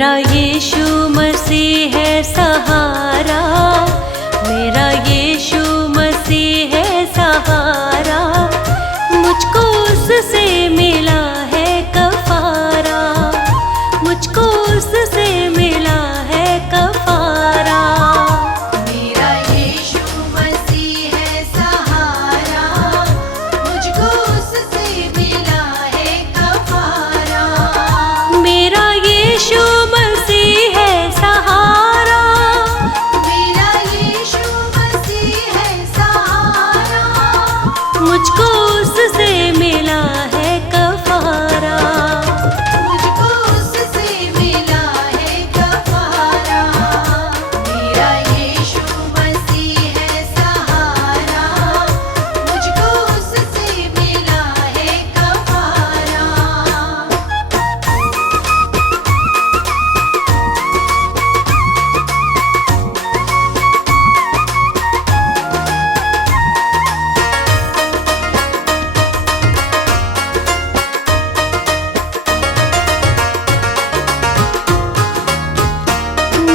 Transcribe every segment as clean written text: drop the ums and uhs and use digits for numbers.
मेरा यीशु मसीह है सहारा, मेरा यीशु मसीह है सहारा, मुझको उससे मिला है कफारा, मुझको उससे मिला है कफारा। मेरा यीशु मसीह है सहारा, मुझको उससे मिला है कफारा। मेरा यीशु मसीह है सहारा, मेरा यीशु मसीह है सहारा, मुझको उससे मिला है कफारा। मुझको उससे मिला है कफारा। मेरा यीशु मसीह है सहारा, मुझको उससे मिला है कफारा।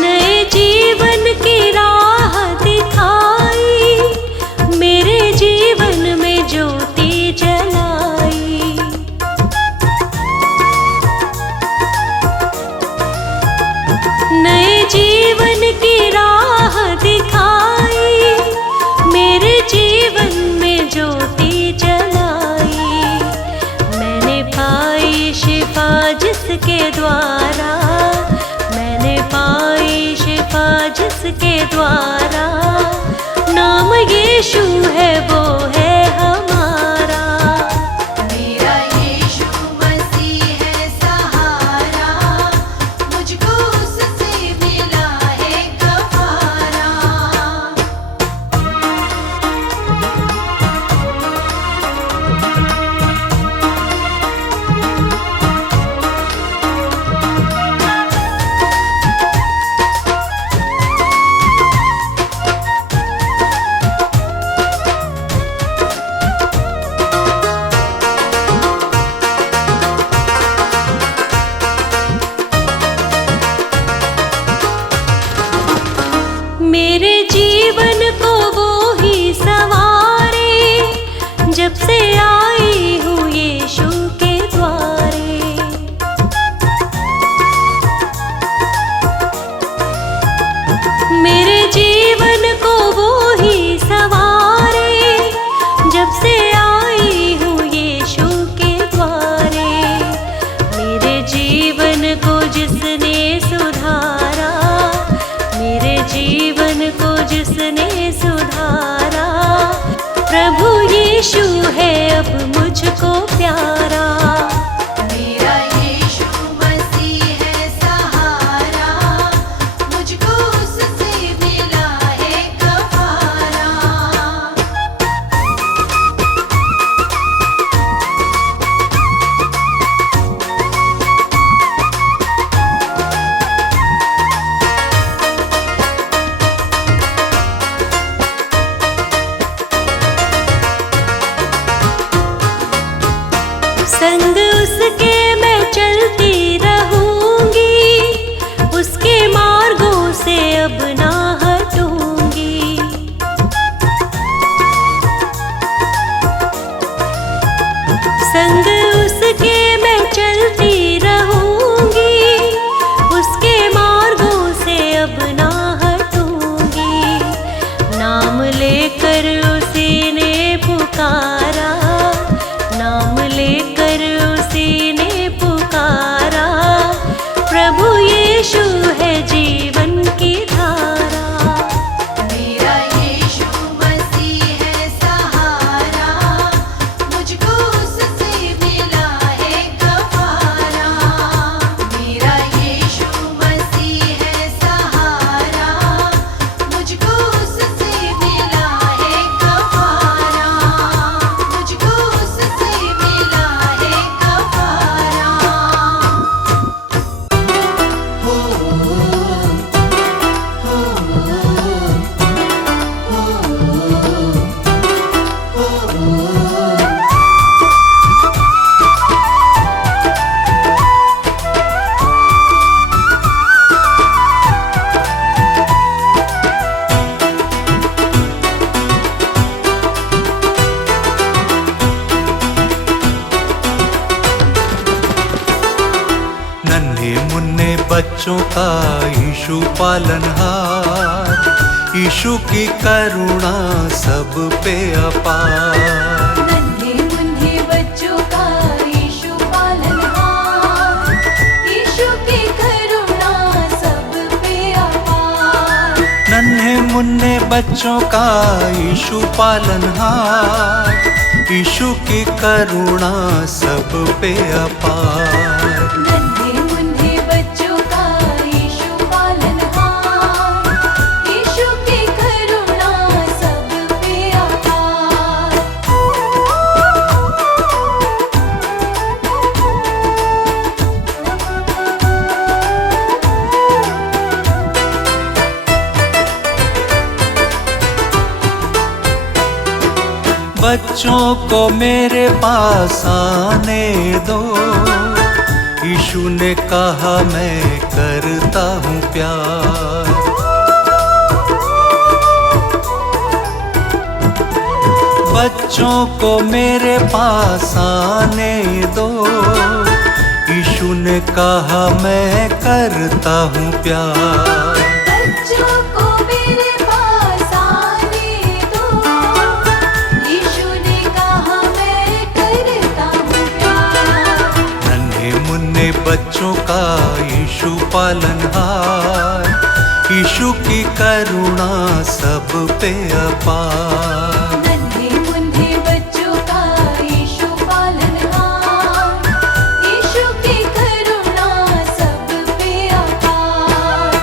नए जीवन की राह दिखाई, मेरे जीवन में ज्योति जलाई। नए जीवन की राह दिखाई, मेरे जीवन में ज्योति जलाई। मैंने पाई शिफा जिसके द्वारा, मैंने पाई शिफा जिसके द्वारा, नाम यीशु है वो है हमारा। मेरा यीशु मसीह है सहारा, मुझको उससे मिला है कफारा। मेरे जीवन को वो ही सवारे, जब से आई हूँ यीशु के द्वारे। मेरे जीवन को वो ही सवारे, जब से आई हूँ यीशु के द्वारे। मेरे जीवन को जिसने सुधारा, मेरे जीवन को जिसने सुधारा, प्रभु यीशु है अब मुझको प्यारा। मेरा यीशु मसीह है सहारा, मुझको उससे मिला है कफारा। संग उसके मैं चलती रहूंगी, उसके मार्गों से अब ना हटूंगी। संग उसके मैं चलती रहूंगी, उसके मार्गों से अब ना हटूंगी। नाम लेकर उसी ने पुकारा, नाम लेकर उसी ने पुकारा, प्रभु यीशु है जीवन की धारा। यीशु पालनहार, यीशु की करुणा सब पे अपार। नन्हे मुन्ने बच्चों का यीशु पालनहार, यीशु की करुणा सब पे अपार। नन्हे मुन्ने बच्चों का यीशु पालनहार, यीशु की करुणा सब पे अपार। नन्हे मुन्ने बच्चों का यीशु पालनहार, यीशु की करुणा सब पे अपार। बच्चों को मेरे पास आने दो, यीशु ने कहा मैं करता हूँ प्यार। बच्चों को मेरे पास आने दो, यीशु ने कहा मैं करता हूँ प्यार। बच्चों को मेरे पास आने दो, यीशु ने कहा मैं करता हूँ प्यार। नन्हे मुन्ने बच्चों का यीशु पालनहार, यीशु की करुणा सब पे अपार। नन्हे मुन्ने बच्चों का यीशु पालनहार, यीशु की करुणा सब पे अपार।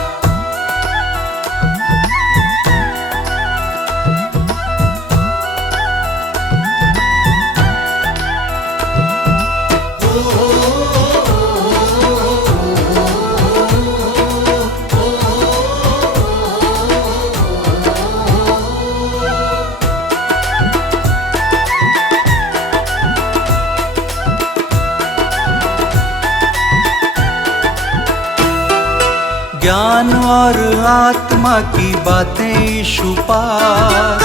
ज्ञान और आत्मा की बातें यीशु पास,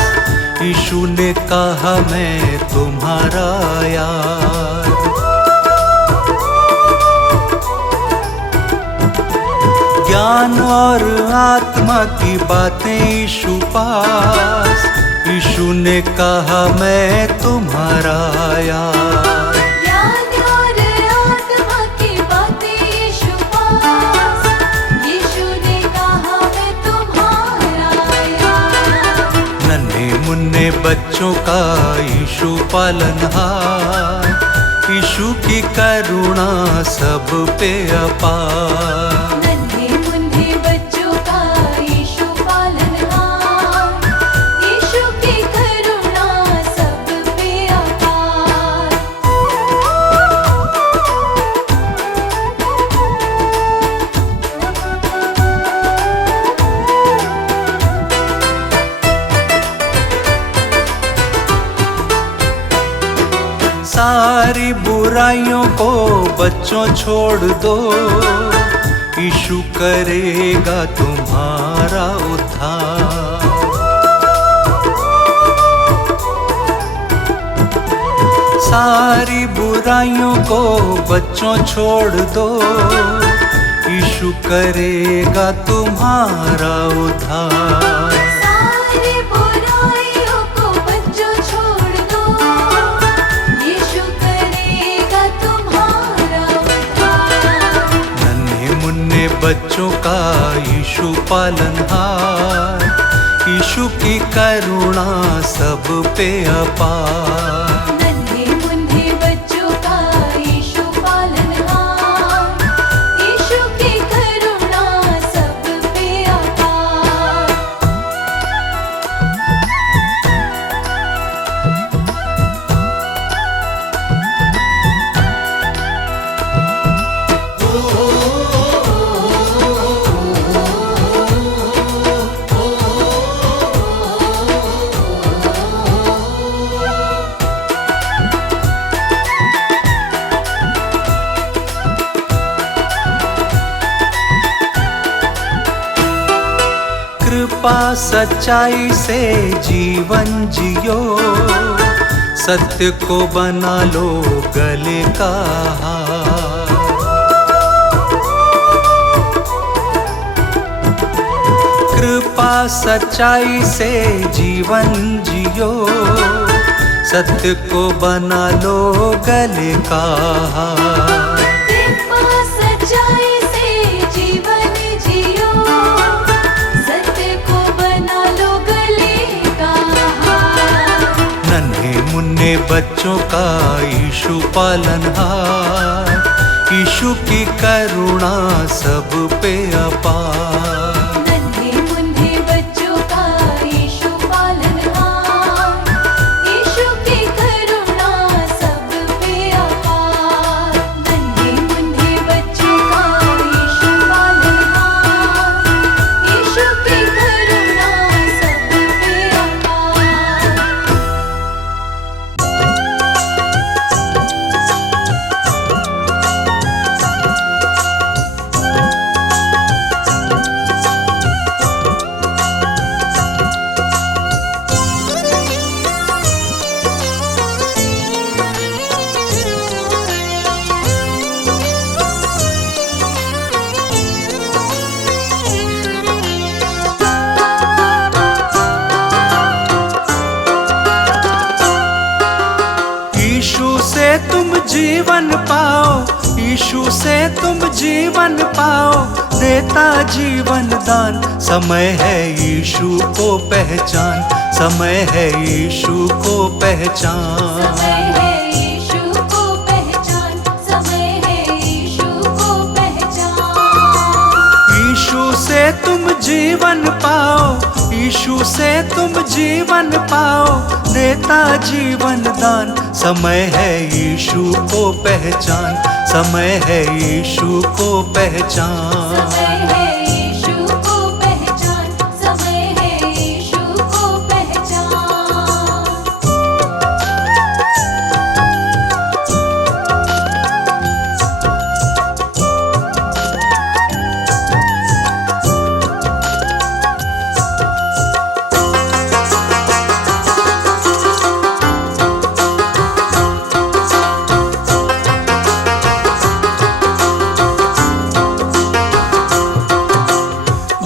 यीशु ने कहा मैं तुम्हारा यार। ज्ञान और आत्मा की बातें यीशु पास, यीशु ने कहा मैं तुम्हारा यार। ज्ञान और आत्मा की बातें यीशु पास, यीशु ने कहा मैं तुम्हारा यार। नन्हे मुन्ने बच्चों का यीशु पालनहार, यीशु की करुणा सब पे अपार। नन्हे मुन्ने बच्चों का यीशु पालनहार, यीशु की करुणा सब पे अपार। सारी बुराइयों को बच्चों छोड़ दो, यीशु करेगा तुम्हारा उद्धार। सारी बुराइयों को बच्चों छोड़ दो, यीशु करेगा तुम्हारा उद्धार। सारी बुराइयों को बच्चों छोड़ दो, यीशु करेगा तुम्हारा उद्धार। नन्हे मुन्ने बच्चों का यीशु पालनहार, यीशु की करुणा सब पे अपार। नन्हे मुन्ने बच्चों का यीशु पालनहार, यीशु की करुणा सब पे अपार। कृपा सच्चाई से जीवन जियो, सत्य को बना लो गले का हार। कृपा सच्चाई से जीवन जियो, सत्य को बना लो गले का हार। कृपा सच्चाई से जीवन जियो, सत्य को बना लो गले का हार। नन्हे मुन्ने बच्चों का यीशु पालनहार, यीशु की करुणा सब पे अपार। नन्हे मुन्ने बच्चों का यीशु पालनहार, यीशु की करुणा सब पे अपार। नन्हे मुन्ने बच्चों का यीशु पालनहार, यीशु की करुणा सब पे अपार। यीशु से तुम जीवन पाओ, यीशु से तुम जीवन पाओ, देता जीवन दान। समय है यीशु को पहचान, समय है यीशु को पहचान। समय है यीशु को पहचान, समय है यीशु को पहचान। यीशु से तुम जीवन पाओ, यीशु से तुम जीवन पाओ, देता जीवन दान। समय है यीशु को पहचान, समय है यीशु को पहचान। समय है यीशु को पहचान, समय है यीशु को पहचान।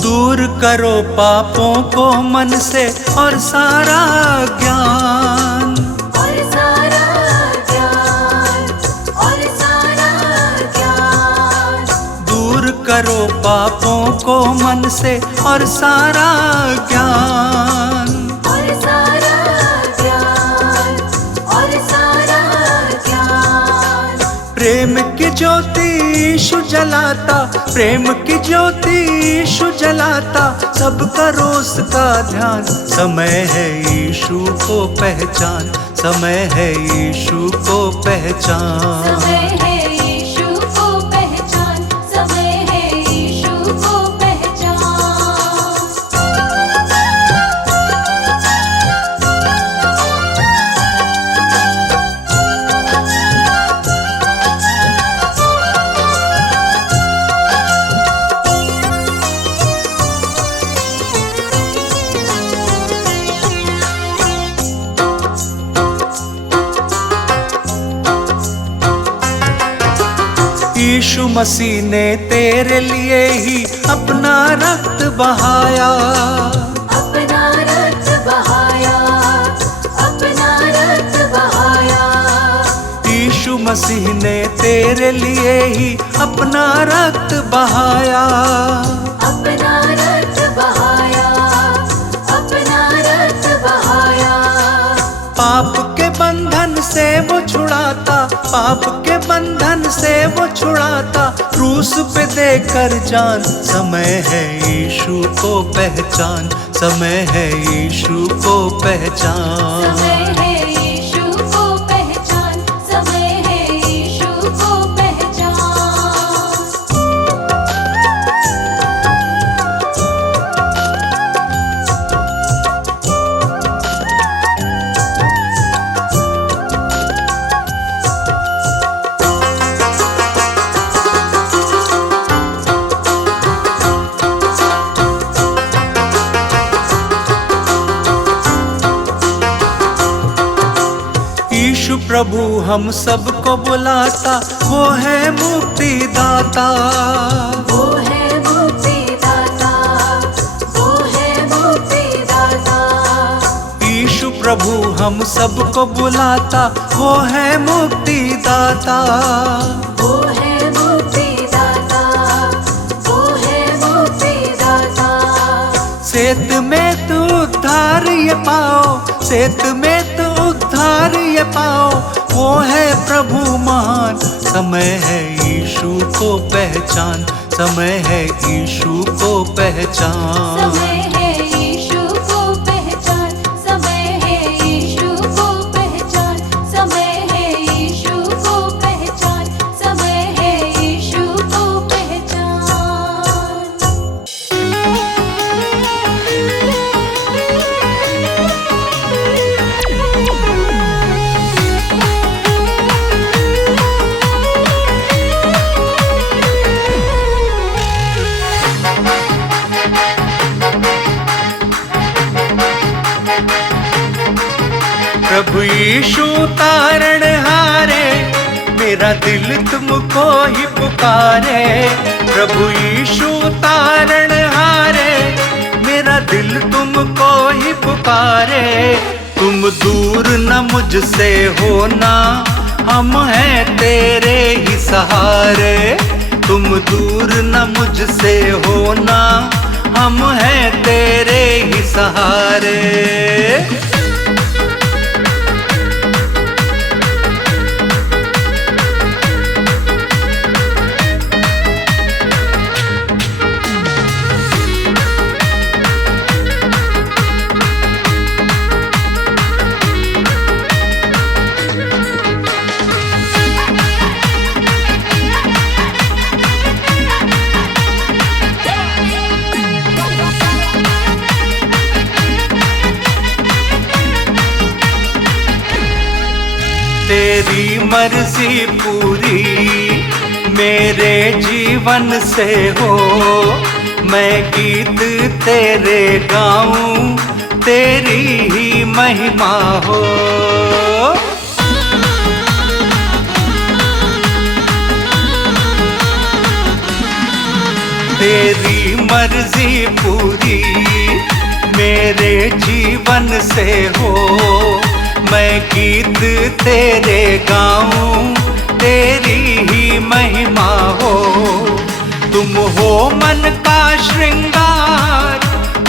दूर करो पापों को मन से और सारा ज्ञान, और सारा ज्ञान, और सारा ज्ञान। दूर करो पापों को मन से और सारा ज्ञान। और सारा ज्ञान, और सारा ज्ञान। प्रेम की ज्योति यीशु जलाता, प्रेम की ज्योति यीशु जलाता, सब करो उसका ध्यान। समय है यीशु को पहचान, समय है यीशु को पहचान। समय है यीशु को पहचान, समय है यीशु को पहचान। यीशु मसीह ने तेरे लिए ही अपना रक्त बहाया, अपना रक्त बहाया, अपना रक्त बहाया। यीशु मसीह ने तेरे लिए ही अपना रक्त बहाया। अपना रक्त बहाया, अपना रक्त बहाया। पाप के बंधन से वो छुड़ाता, पाप के बंधन से वो छुड़ाता, क्रूस पे देकर जान। समय है यीशु को पहचान, समय है यीशु को पहचान। समय है यीशु को पहचान, समय है यीशु को पहचान। यीशु प्रभु हम सबको बुलाता, वो है मुक्तिदाता। वो है मुक्तिदाता, वो प्रभु हम सबको बुलाता, वो है मुक्तिदाता। वो है मुक्तिदाता, वो है मुक्तिदाता। सेत में तू उद्धार ये पाओ, सेत में तू उद्धार ये पाओ, वो है प्रभु महान। समय है यीशु को पहचान, समय है यीशु को पहचान। समय है यीशु को पहचान, समय है यीशु को पहचान, समय है यीशु को पहचान, समय है यीशु को प्रभु यीशु तारण हारे, मेरा दिल तुमको ही पुकारे। प्रभु यीशु तारण हारे, मेरा दिल तुमको ही पुकारे। तुम दूर न मुझसे होना, हम हैं तेरे ही सहारे। तुम दूर न मुझसे होना, हम हैं तेरे ही सहारे। तेरी मर्जी पूरी मेरे जीवन से हो, मैं गीत तेरे गाऊं, तेरी ही महिमा हो। तेरी मर्जी पूरी मेरे जीवन से हो, मैं गीत तेरे गाऊं, तेरी ही महिमा हो। तुम हो मन का श्रृंगार,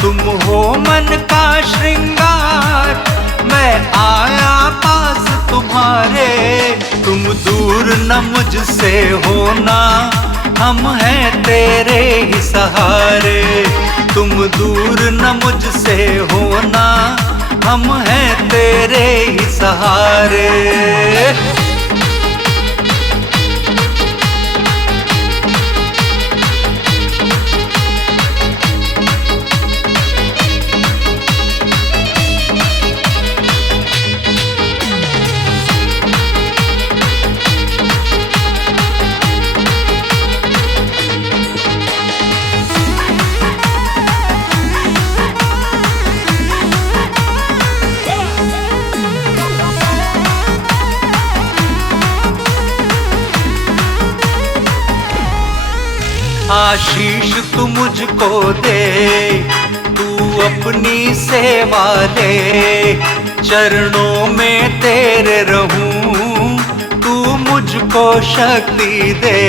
तुम हो मन का श्रृंगार, मैं आया पास तुम्हारे। तुम दूर न मुझसे होना, हम हैं तेरे ही सहारे। तुम दूर न मुझसे होना, हम हैं तेरे ही सहारे। आशीष तू मुझको दे, तू अपनी सेवा ले। चरणों में तेरे रहूं, तू मुझको शक्ति दे।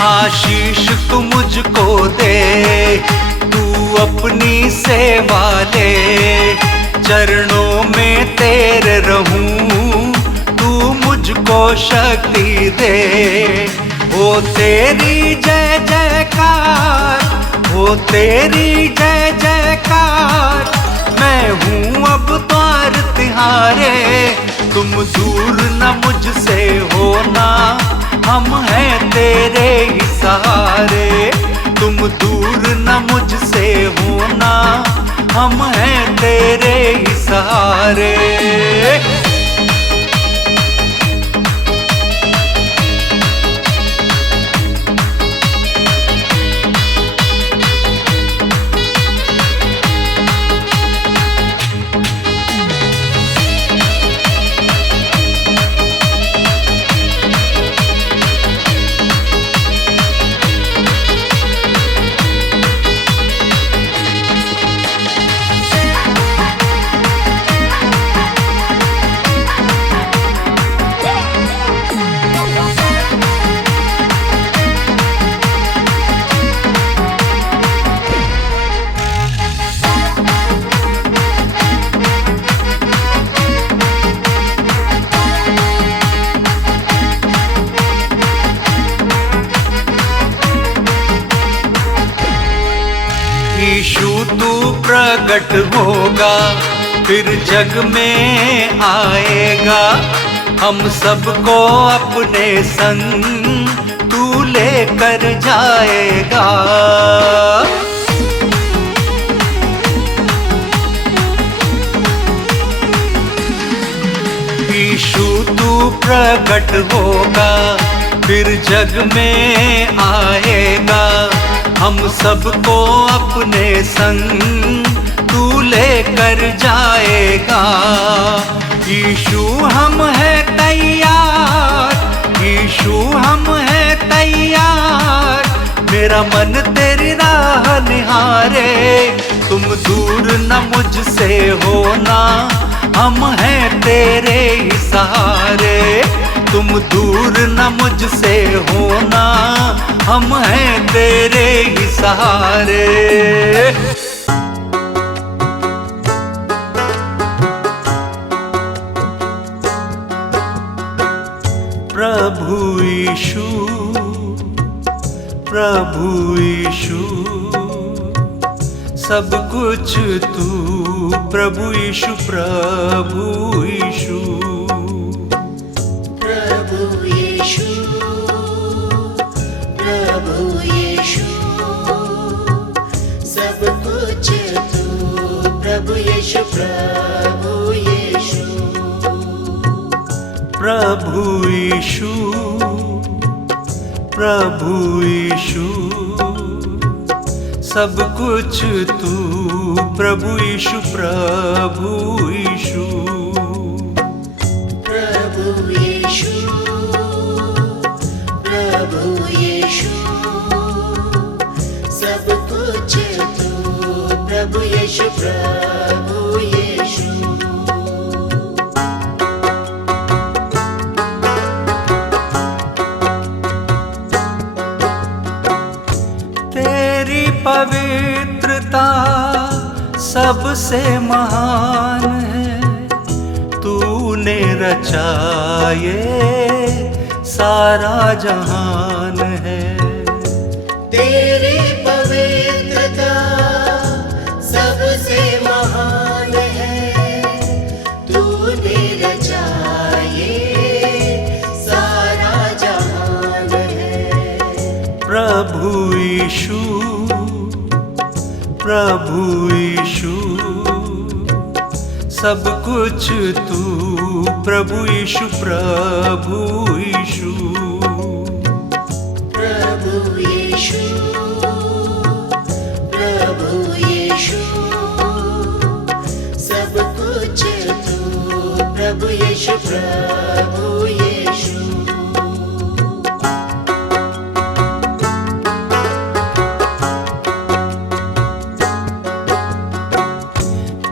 आशीष तू मुझको दे, तू अपनी सेवा ले। चरणों में तेरे रहूं, तू मुझको शक्ति दे। हो तेरी जय जयकार, हो तेरी जय जयकार, मैं हूँ अब द्वार तिहारे। तुम दूर न मुझसे होना, हम हैं तेरे ही सहारे। तुम दूर न मुझसे होना, हम हैं तेरे ही सहारे। प्रकट होगा, फिर जग में आएगा, हम सबको अपने संग तू लेकर जाएगा। यीशु तू प्रकट होगा, फिर जग में आएगा, हम सबको अपने संग तू लेकर जाएगा। यीशु हम है तैयार, यीशु हम है तैयार, मेरा मन तेरी राह निहारे, तुम दूर न मुझसे होना, हम हैं तेरे ही सहारे, तुम दूर न मुझसे होना, हम हैं तेरे ही सहारे। प्रभु यीशु, प्रभु यीशु, सब कुछ तू, प्रभु यीशु, प्रभु यीशु, प्रभु यीशु, प्रभु यीशु, सब कुछ तू, प्रभु यीशु, प्रभु यीशु, प्रभु यीशु, प्रभु यीशु, सब कुछ तू, प्रभु यीशु, प्रभु यीशु, प्रभु यीशु, प्रभु यीशु, सब कुछ तू, प्रभु यीशु, प्रभु यीशु। तेरी पवित्रता सबसे महान है, तूने रचा ये सारा जहान है। तेरी पवित्रता सबसे महान है, तूने रचा ये सारा जहान है। प्रभु यीशु, प्रभु यीशु, सब कुछ तू, प्रभु यीशु, प्रभु यीशु, प्रभु यीशु, प्रभु यीशु, सब कुछ तू, प्रभु यीशु, प्रभु यीशु।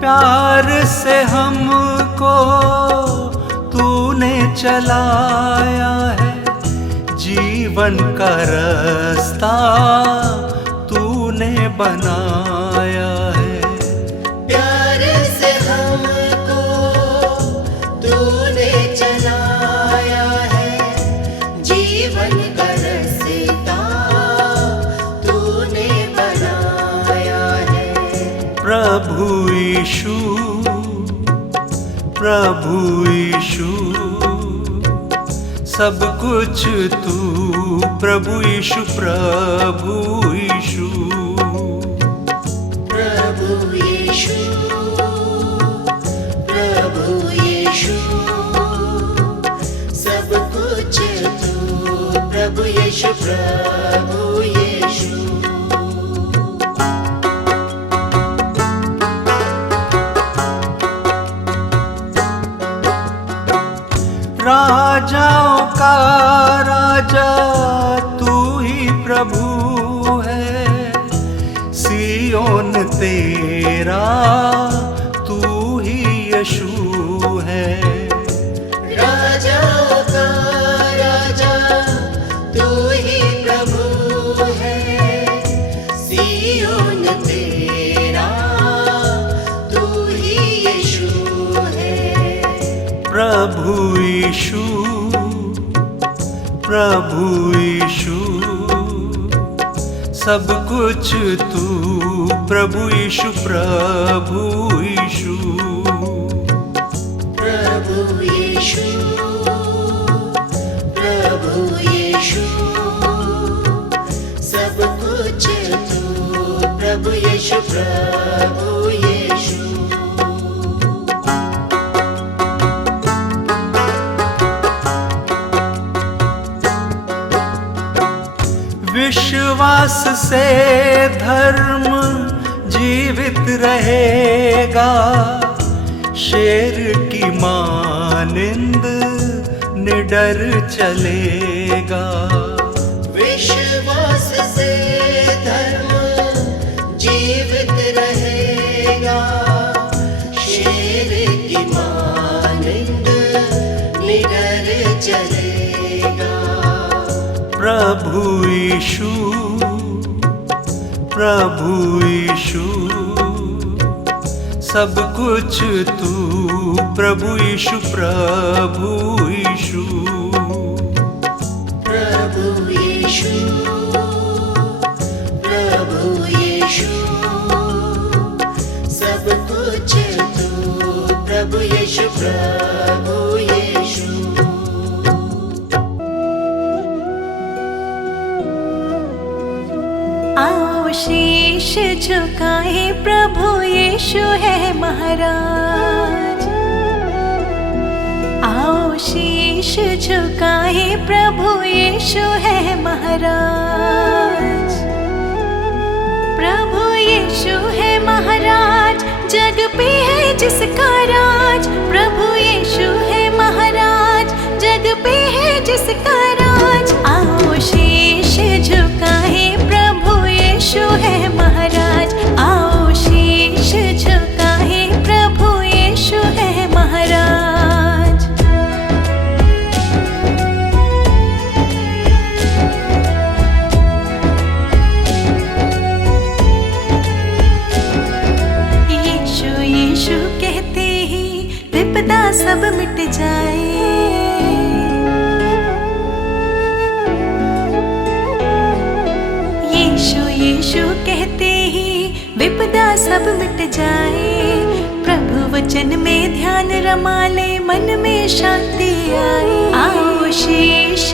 प्यार से हमको तूने चलाया है, जीवन का रास्ता तूने बनाया है। प्यार से हमको तूने चलाया है, जीवन का रास्ता तूने बनाया है। प्रभु यीशु, प्रभु यीशु, सब कुछ तू, प्रभु यीशु, प्रभु यीशु, प्रभु यीशु, प्रभु यीशु, सब कुछ तू, प्रभु यीशु, प्रभु यीशु। राजाओं का राजा तू ही प्रभु है, सियोन तेरा तू ही यीशु है। राजाओं का राजा तू ही प्रभु है, सियोन तेरा तू ही यीशु है। प्रभु यीशु, प्रभु यीशु, सब कुछ तू प्रभु यीशु, प्रभु यीशु, प्रभु यीशु, प्रभु यीशु, सब कुछ तू प्रभु यीशु, प्रभु यीशु। विश्वास से धर्म जीवित रहेगा, शेर की मानिंद निडर चलेगा। विश्वास से धर्म जीवित रहेगा, शेर की मानिंद निडर चलेगा। प्रभु यीशु, प्रभु यीशु, सब कुछ तू प्रभु यीशु, प्रभु यीशु, प्रभु यीशु, प्रभु यीशु, सब कुछ तू प्रभु यीशु, प्रभु यीशु। आओ शीश झुकाए, प्रभु यीशु है महाराज। आओ शीश झुकाए, प्रभु यीशु है महाराज। प्रभु यीशु है महाराज, जग पे है जिसका राज। प्रभु यीशु है महाराज, जग पे है जिसका राज। आओ शीश झुकाए, प्रभु यीशु है महाराज। आओ शीश झुकाए, प्रभु यीशु है महाराज। यीशु यीशु कहते ही विपदा सब मिट जाए। यीशु यीशु कहते ही विपदा सब मिट जाए। प्रभु वचन में ध्यान रमा ले, मन में शांति आए। आओ शीश,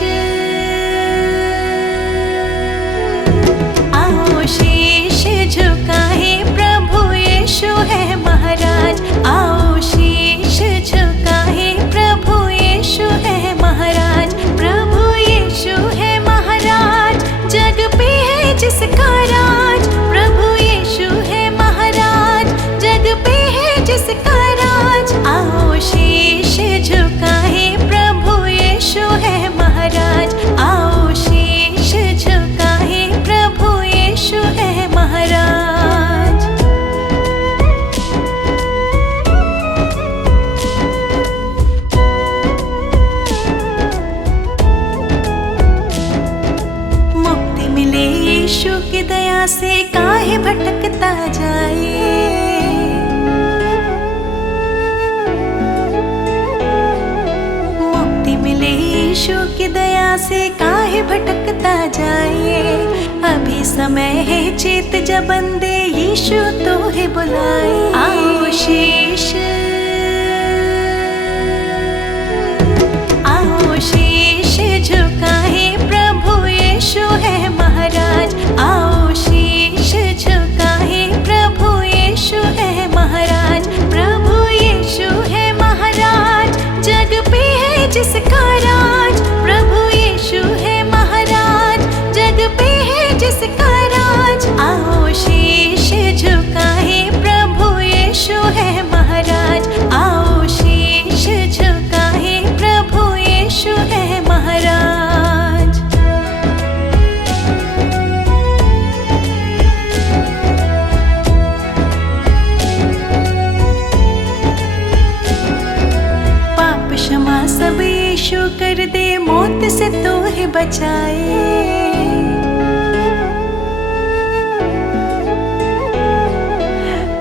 आओ शीश झुकाए, प्रभु यीशु है महाराज। आओ शीश झुकाए, प्रभु यीशु है महाराज। प्रभु यीशु है महाराज, जग पे है जिसका राज। प्रभु यीशु है महाराज, जग पे है जिसका राज। आओ शीश झुकाए, प्रभु यीशु है महाराज। आओ शीश झुकाए, प्रभु यीशु है महाराज। मुक्ति मिले यीशु की दया से, काहे भटकता जाए। मुक्ति मिले यीशु की दया से, काहे भटकता जाए। अभी समय है चेत जब बंदे, यीशु तो है बुलाए। आओ शीश, आओ शीश झुकाए, प्रभु यीशु है महाराज। आओ शीश झुकाए, प्रभु यीशु है महाराज। प्रभु यीशु है महाराज, जग पे है जिसका राज। प्रभु यीशु है महाराज, जग पे है जिसका राज। आओ शीश झुकाए, प्रभु यीशु है महाराज। आओ शीश झुकाए, प्रभु यीशु है महाराज। पाप क्षमा सब यीशु कर दे, मौत से तो है बचाए।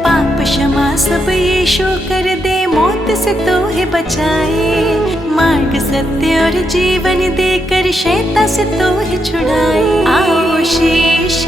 पाप क्षमा सब यीशु कर दे, मौत से तो है बचाए। मार्ग सत्य और जीवन देकर शैतान से तो है छुड़ाए। आओ शीश,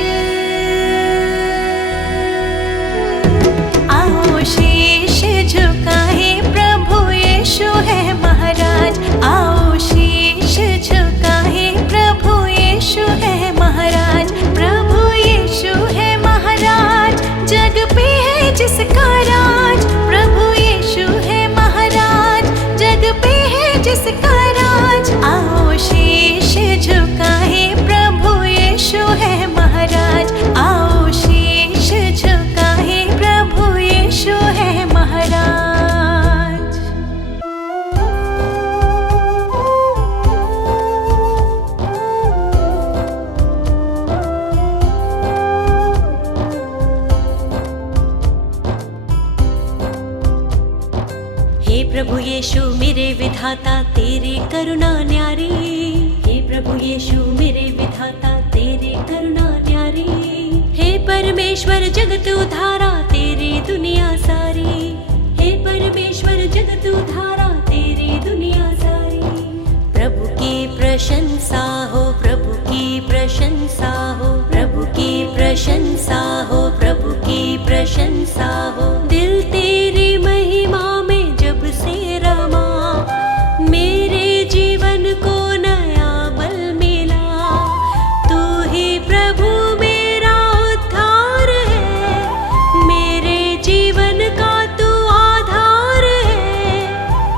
शीश झुकाए, प्रभु यीशु है महाराज। आओ शीश झुकाए, प्रभु यीशु है महाराज। प्रभु यीशु है महाराज, जग पे है जिसका राज। प्रभु यीशु है महाराज, जग पे है जिसका राज। आओ शीश झुकाए, प्रभु यीशु है महाराज। आओ शीश झुकाए, प्रभु यीशु है महाराज। हे प्रभु यीशु मेरे विधाता, तेरी करुणा न्यारी। हे प्रभु यीशु मेरे विधाता, तेरी करुणा न्यारी। हे परमेश्वर जगत उधारा, तेरी दुनिया सारी। हे परमेश्वर जगत उधारा, तेरी दुनिया सारी। प्रभु की प्रशंसा हो, प्रभु की प्रशंसा हो, प्रभु की प्रशंसा हो, प्रभु की प्रशंसा हो। दिल तेरी महिमा में जब से रमा, मेरे जीवन को नया बल मिला। तू ही प्रभु मेरा उद्धार है, मेरे जीवन का तू आधार है।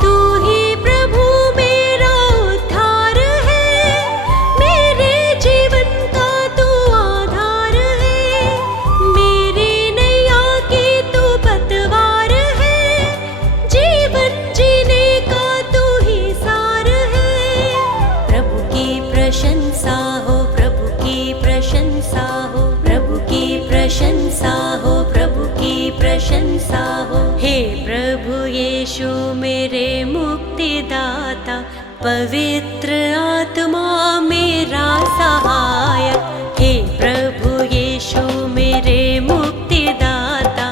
तू ही प्रभु मेरा उद्धार है, मेरे जीवन का तू आधार है। मेरी नैया की तू पतवार है, जीवन जीने का तू ही सार है। प्रभु की प्रशंसा हो, प्रभु की प्रशंसा हो, प्रभु की प्रशंसा हो, प्रभु की प्रशंसा हो। हे प्रभु यीशु मेरे मुक्तिदाता, पवित्र आत्मा मेरा सहायक। हे प्रभु यीशु मेरे मुक्तिदाता,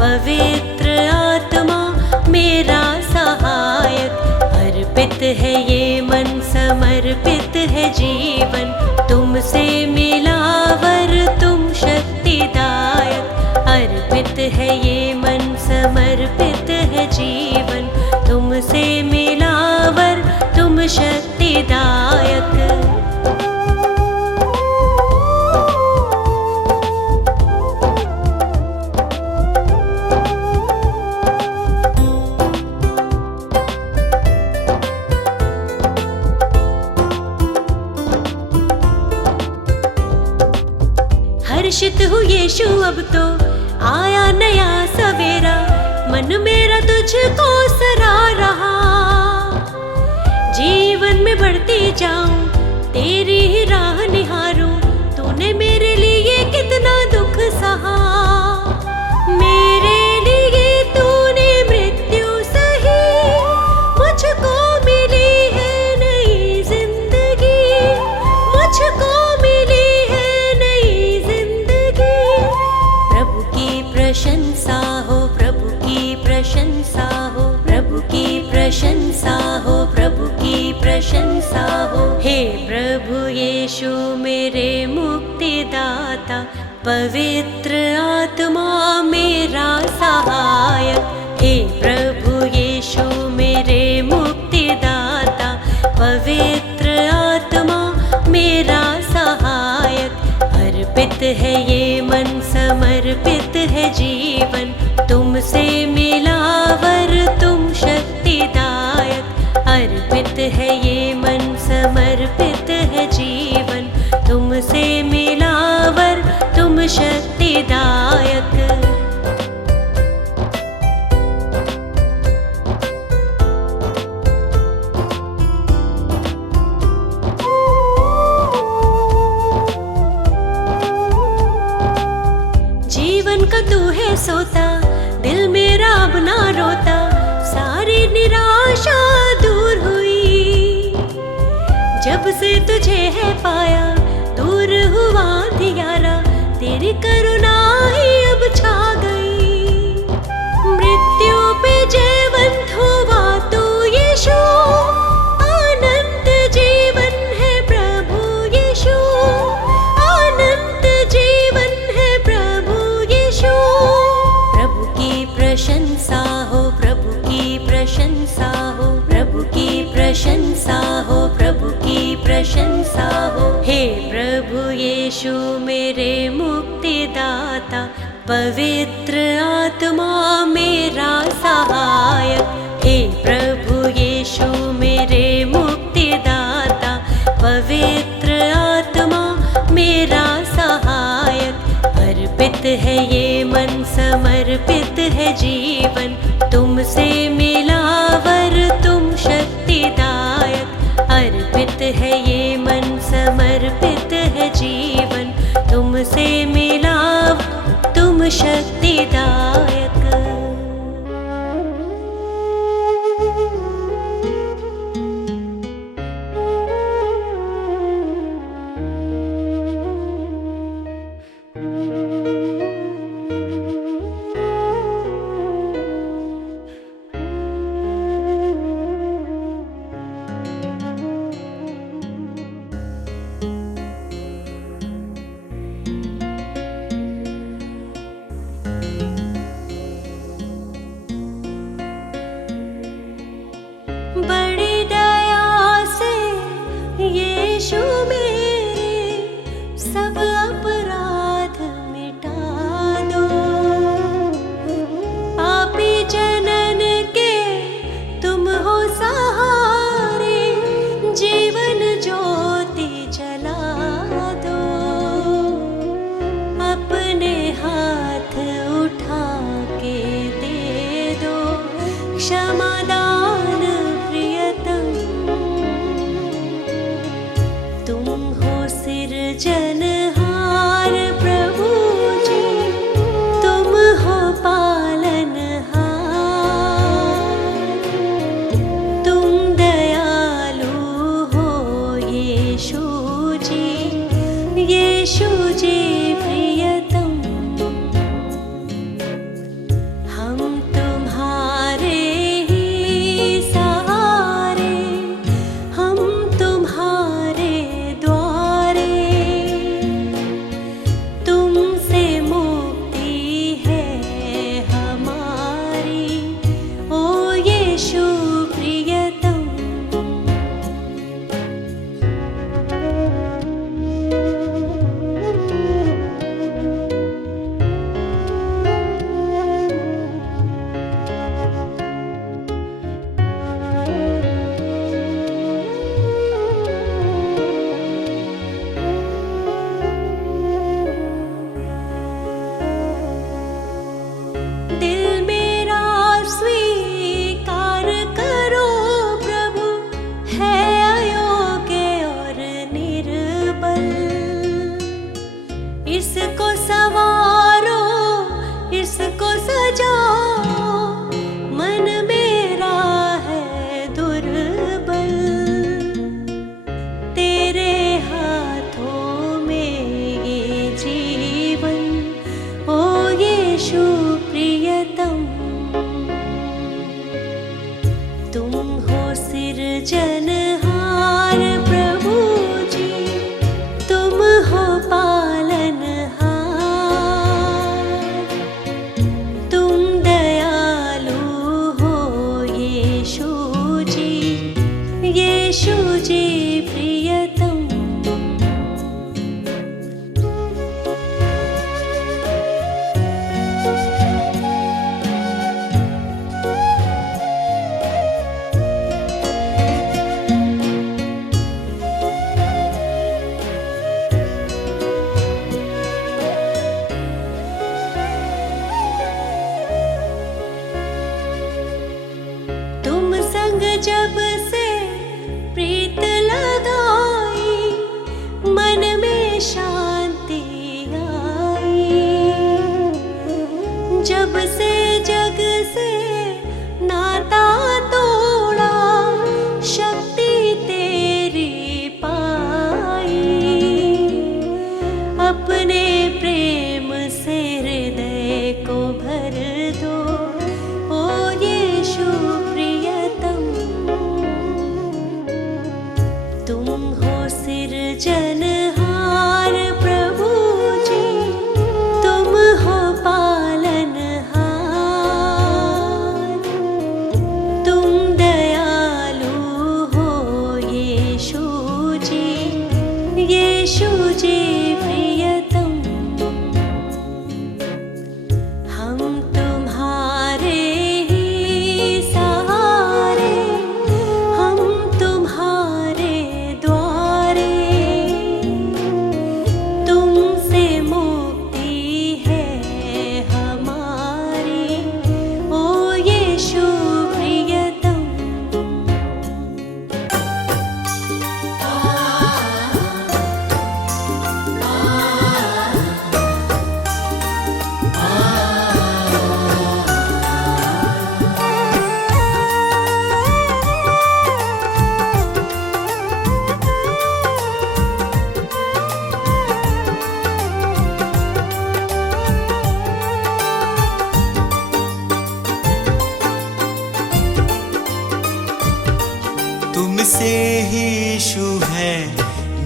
पवित्र आत्मा मेरा सहायक। अर्पित है ये मन, समर्पित है जीवन, तुमसे मिला वर तुम शक्तिदायक। अर्पित है ये मन, समर्पित है जीवन, तुमसे मिला वर तुम शक्तिदायक। हर्षित हूँ यीशु, अब तो आया नया सवेरा। मन मेरा तुझको सरा रहा, जीवन में बढ़ती जाऊं, तेरी ही राह निहारूं। तूने मेरे लिए कितना दुख सहा, मेरे लिए तूने मृत्यु सही। मुझको मिली है नई जिंदगी, मुझको मिली है नई जिंदगी। प्रभु की प्रशंसा हो, प्रभु की प्रशंसा हो, प्रभु की प्रशंसा हो, प्रभु की प्रशंसा हो। हे प्रभु यीशु मेरे मुक्तिदाता, पवित्र आत्मा मेरा सहायक। हे प्रभु यीशु मेरे मुक्तिदाता, पवित्र आत्मा मेरा सहायक। अर्पित है ये मन, समर्पित है जीवन, तुमसे मिला वर तुम शक्तिदायक। अर्पित है ये मन, समर्पित है जीवन, तुमसे मिला वर तुम शक्तिदायक। जीवन का तू है सोता, दिल मेरा अब ना रोता। सारी निराशा दूर हुई, जब से तुझे है पाया। दूर हुआ अंधियारा, तेरी करुणा ही अब छा गई। मृत्यु पे जयवंत हुआ तू यीशु, अनंत जीवन है प्रभु यीशु, अनंत जीवन है प्रभु यीशु। प्रभु की प्रशंसा यीशु मेरे मुक्तिदाता, पवित्र आत्मा मेरा सहायक। हे प्रभु यीशु मेरे मुक्तिदाता, पवित्र आत्मा मेरा सहायक। अर्पित है ये मन, समर्पित है जीवन, तुमसे मिला वर तुम शक्तिदायक। अर्पित है ये मन, समर्पित है जीवन, तुमसे मिला तुम शक्तिदायक। बड़ी दया से यीशु मेरे सब अपराध मिटा दो। पापी जनन के तुम हो सहारे, जीवन ज्योति जला दो। अपने हाथ उठा के दे दो क्षमादान। तुम हो सिरजनहार प्रभु जी, तुम हो पालनहार। तुम दयालु हो यीशु जी, यीशु जी प्रियतम। हम तुम्हारे ही सहारे, हम तुम्हारे द्वारे। तुमसे मुक्ति है हमारी, ओ यीशु प्रियतम। दिल मेरा स्वीकार करो प्रभु, है अयोग्य और निर्बल। इसको संवारो, इसको सजाओ, मन मेरा है दुर्बल। तेरे हाथों में ये जीवन, ओ यीशु प्रियतम। तुम हो सिरजनहार प्रभु जी, तुम हो पालनहार। तुम दयालु हो यीशु जी, यीशु जी प्रियतम। तुम संग जब से प्रीत लगाई, मन में शांति आई। जब से जग से नाता तोड़ा, शक्ति तेरी पाई। अपने प्रेम से हृदय को भर दो, ओ यीशु प्रियतम। तुम हो सिरजनहार प्रभु जी, तुम हो पालनहार। तुम दयालु हो यीशु जी, यीशु जी प्रिय।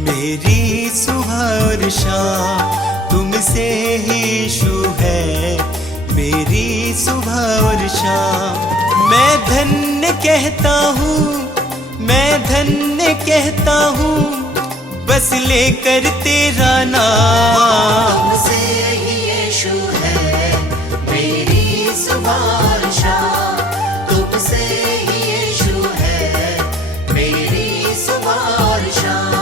मेरी सुबह और शाम तुमसे ही यीशु है, मेरी सुबह और शाम। मैं धन्य कहता हूँ, मैं धन्य कहता हूँ, बस लेकर तेरा नाम। तुमसे ही यीशु है, मेरी सुबह और शाम। तुमसे ही यीशु है, मेरी सुबह और शाम।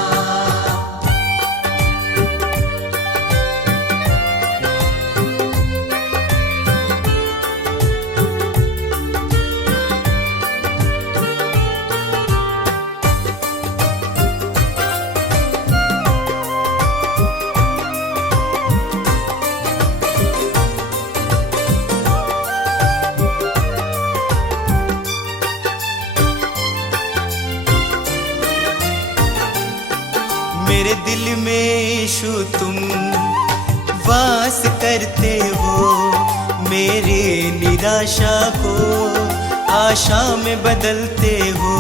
मेरे दिल में यीशु तुम वास करते हो, मेरे निराशा को आशा में बदलते हो।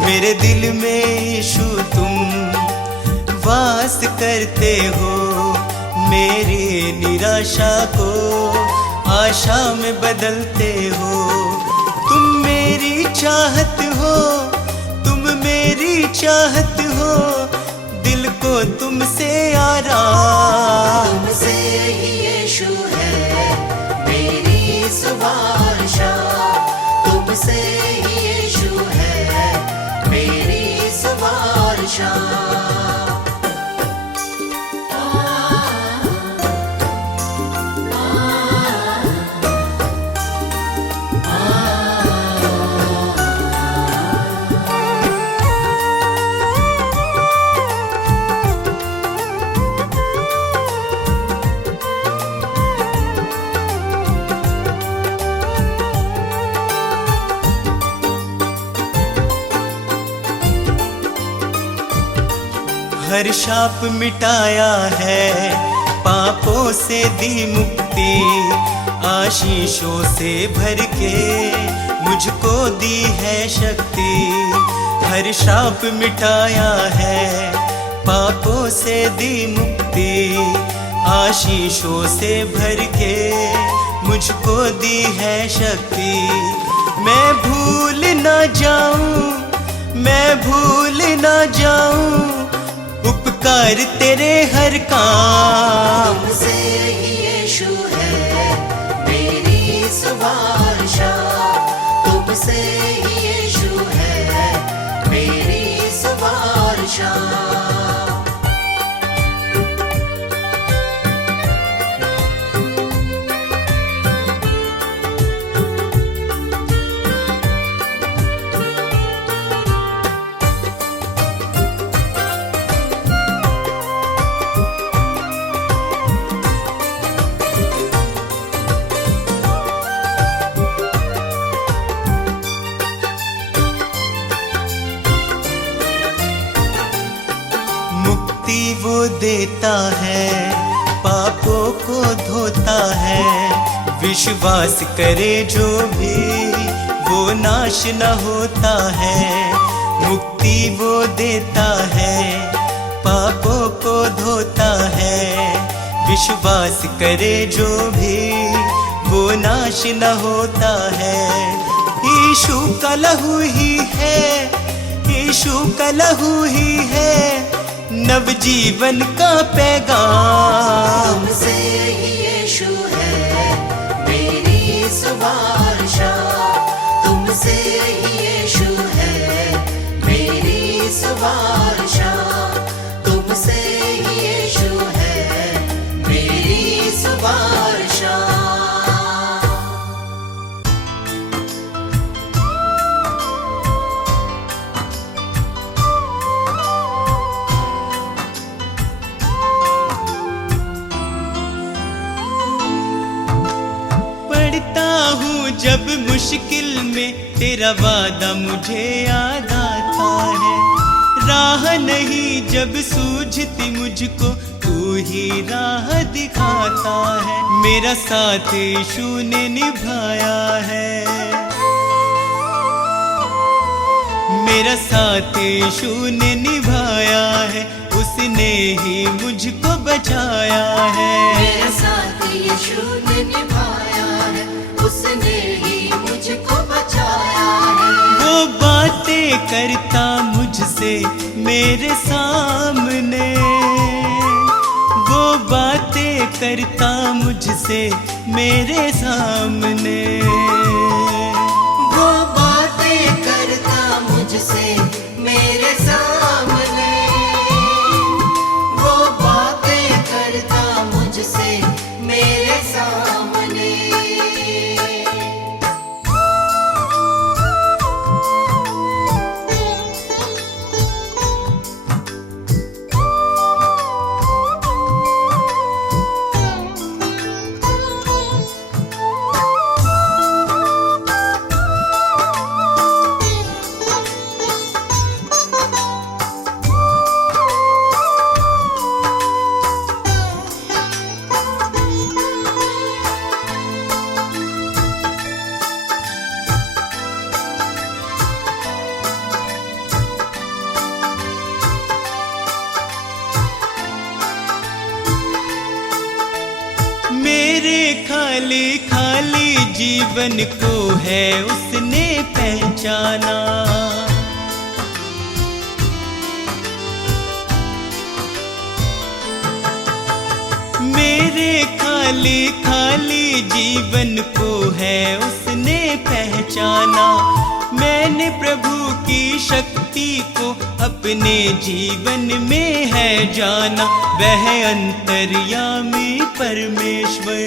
मेरे दिल में यीशु तुम वास करते हो, मेरे निराशा को आशा में बदलते हो। तुम मेरी चाहत हो, तुम मेरी चाहत हो, दिल को तुमसे आराम। तुमसे ही यीशु है, मेरी सुबह और शाम। तुमसे ही यीशु है, मेरी सुबह और शाम। हर शाप मिटाया है, पापों से दी मुक्ति, आशीषों से भर के मुझको दी है शक्ति। हर शाप मिटाया है, पापों से दी मुक्ति, आशीषों से भर के मुझको दी है शक्ति। मैं भूल ना जाऊं, मैं भूल ना जाऊं उपकार तेरे हर काम। तुमसे ही यीशु है, मेरी सुबह और शाम। तुमसे ही यीशु है, मेरी सुबह और शाम। वो देता है, पापों को धोता है, विश्वास करे जो भी वो नाश न होता है। मुक्ति वो देता है, पापों को धोता है, विश्वास करे जो भी वो नाश न होता है। यीशु का लहू ही है, यीशु का लहू ही है, नवजीवन का पैगाम। तुमसे ही यीशु है, मेरी सुबह और शाम। तुमसे ही यीशु है, मेरी सुबह और शाम। तुमसे ही यीशु है, मेरी सुबह और शाम। जब मुश्किल में तेरा वादा मुझे याद आता है, राह नहीं जब सूझती मुझको तू ही राह दिखाता है। मेरा साथ यीशु ने निभाया है, मेरा साथ यीशु ने निभाया है, उसने ही मुझको बचाया है। मेरा साथ यीशु ने निभाया है, उसने ही मुझको बचाया है। वो बातें करता मुझसे मेरे सामने, वो बातें करता मुझसे मेरे सामने, वो बातें करता मुझसे मेरे सामने, वो बातें करता मुझसे मेरे सामने। मेरे खाली खाली जीवन को है उसने पहचाना। मेरे खाली खाली जीवन को है उसने पहचाना। मैंने प्रभु की शक्ति को अपने जीवन में है जाना। वह अंतर्यामी परमेश्वर,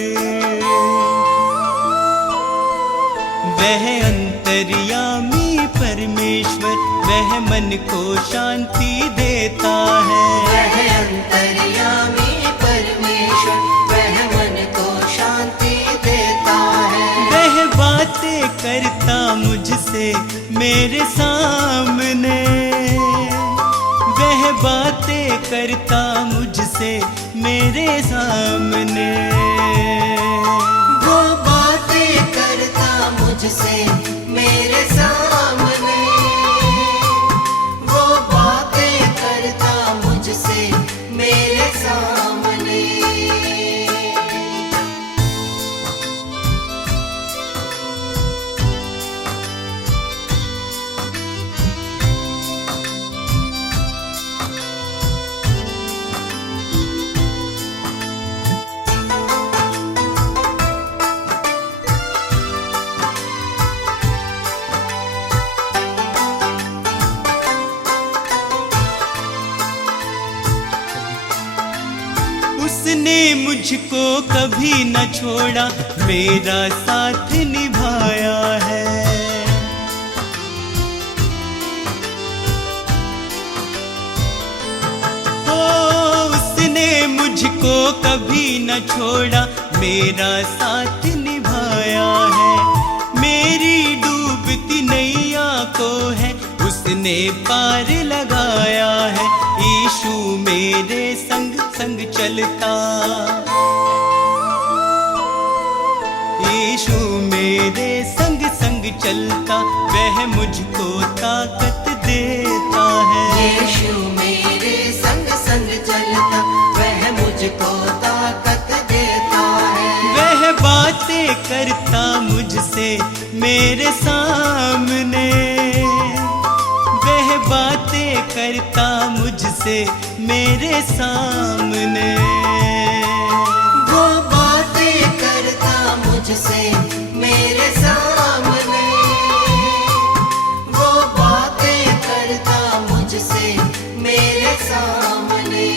वह अंतर्यामी परमेश्वर, वह मन को शांति देता है। वह अंतर्यामी परमेश्वर, वह मन को शांति देता है। वह बातें करता मुझसे मेरे सामने, वह बातें करता मुझसे मेरे सामने, वो बातें करता मुझसे मेरे सामने, वो बातें करता मुझसे मेरे सामने। उसने मुझको कभी न छोड़ा, मेरा साथ निभाया है। ओ, उसने मुझको कभी न छोड़ा, मेरा साथ निभाया है। मेरी डूबती नैया को है उसने पार लगाया है। यीशु मेरे संग संग चलता, यीशु मेरे संग संग चलता, वह मुझको ताकत देता है। यीशु मेरे संग संग चलता, वह मुझको ताकत देता है। वह बातें करता मुझसे मेरे सामने, वह बातें करता मुझसे मेरे सामने, वो बातें करता मुझसे मेरे सामने, वो बातें करता मुझसे मेरे सामने।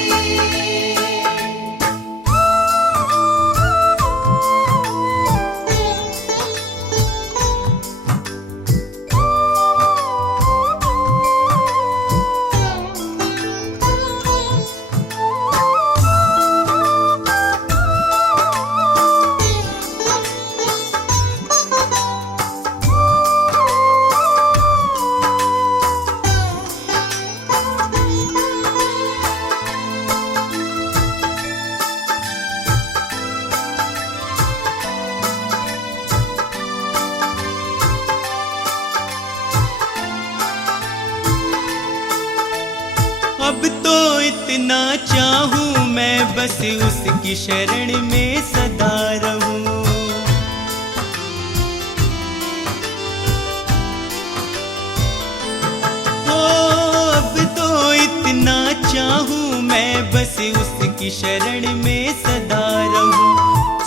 इतना चाहूं मैं बस उसकी शरण में सदा रहूं। ओ अब तो इतना चाहूं मैं बस उसकी शरण में सदा रहूं।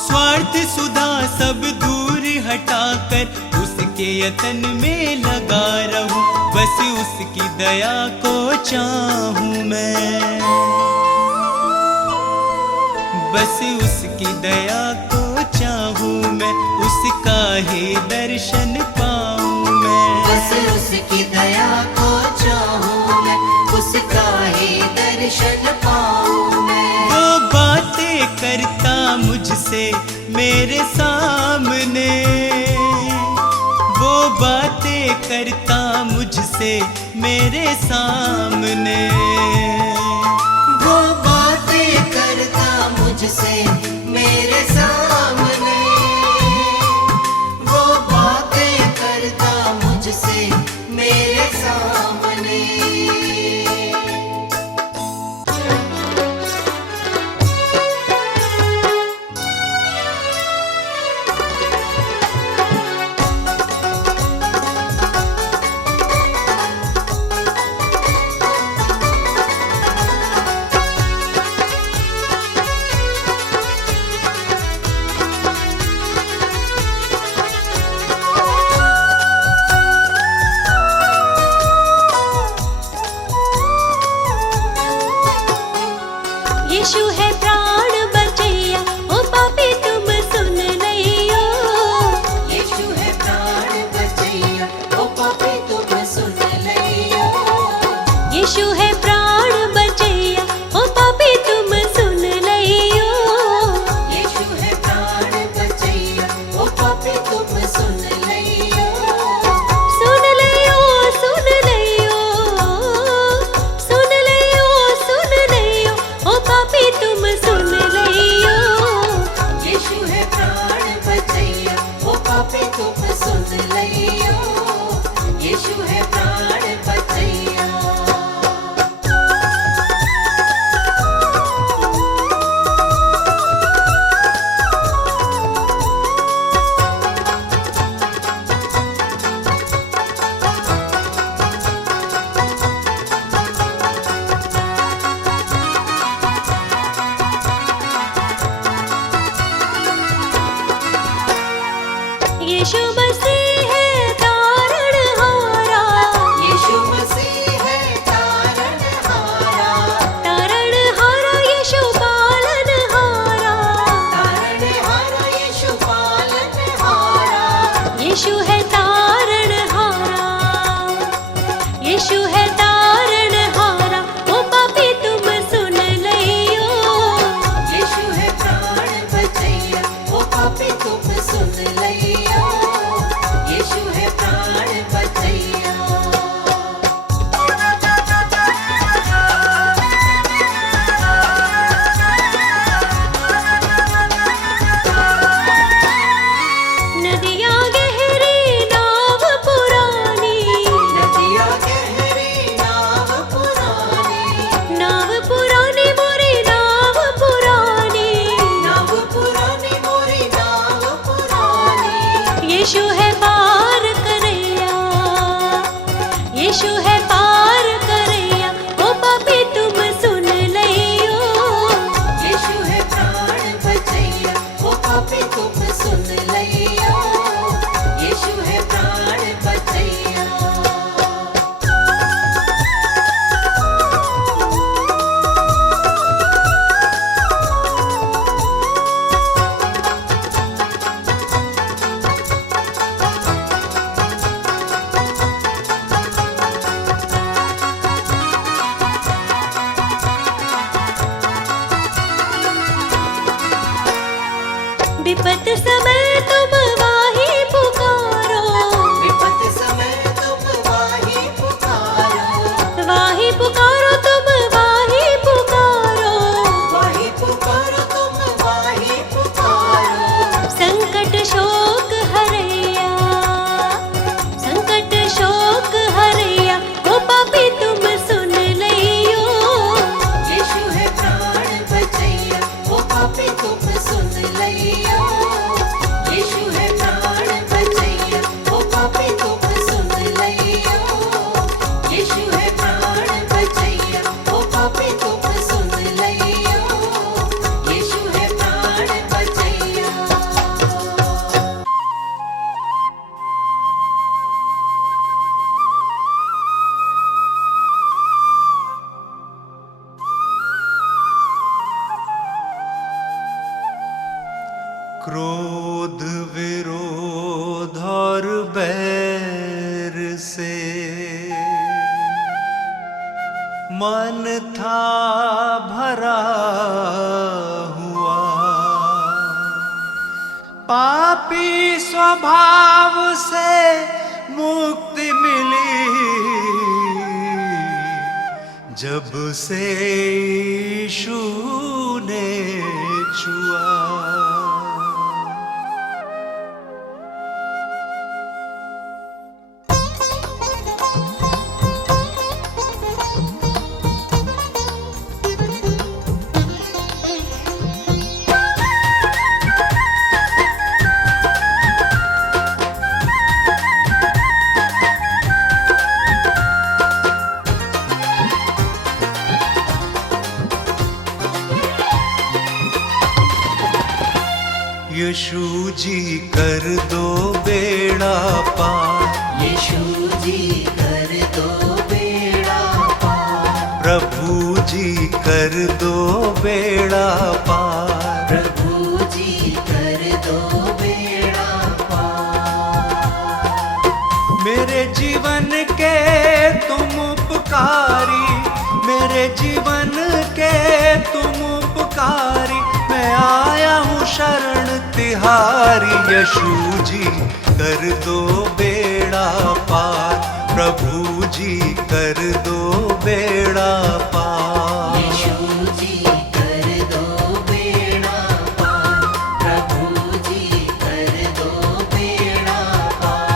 स्वार्थ सुधा सब दूर हटाकर उसके यतन में लगा रहूं। बस उसकी दया को चाहूं मैं, बस उसकी दया को चाहूं मैं, उसका ही दर्शन पाऊं मैं। बस उसकी दया को चाहूं मैं, उसका ही दर्शन पाऊं मैं। वो बातें करता मुझसे मेरे सामने, वो बातें करता मुझसे मेरे सामने। वो बातें करता मुझसे मेरे सामने, वो बातें करता मुझसे मेरे सामने। यीशु है प्राण बचैया, ओ पापी तुम सुन लियो। यीशु है प्राण बचैया, ओ पापी तुम सुन लियो। यीशु है प्राण बचैया, ओ पापी तुम सुन लियो। यीशु है प्राण बचैया, ओ पापी तुम सुन लियो। सुन लियो, सुन लियो, सुन लियो, सुन लियो, ओ पापी तुम क्रोध विरोध और बैर से मन था भरा हुआ, पापी स्वभाव से मुक्ति मिली जब से यीशु ने छुआ। यीशु जी कर दो बेड़ा पार, यीशु जी कर दो बेड़ा पार, प्रभु जी कर दो बेड़ा पार, प्रभु जी कर दो बेड़ा पार। मेरे जीवन के तुम उपकारी, मेरे जीवन के तुम उपकारी, मैं आया हूँ शरण तिहारी। यीशु जी कर दो बेड़ा पार, प्रभु जी कर दो बेड़ा पार। यीशु जी कर दो बेड़ा पार, प्रभु जी कर दो बेड़ा पार।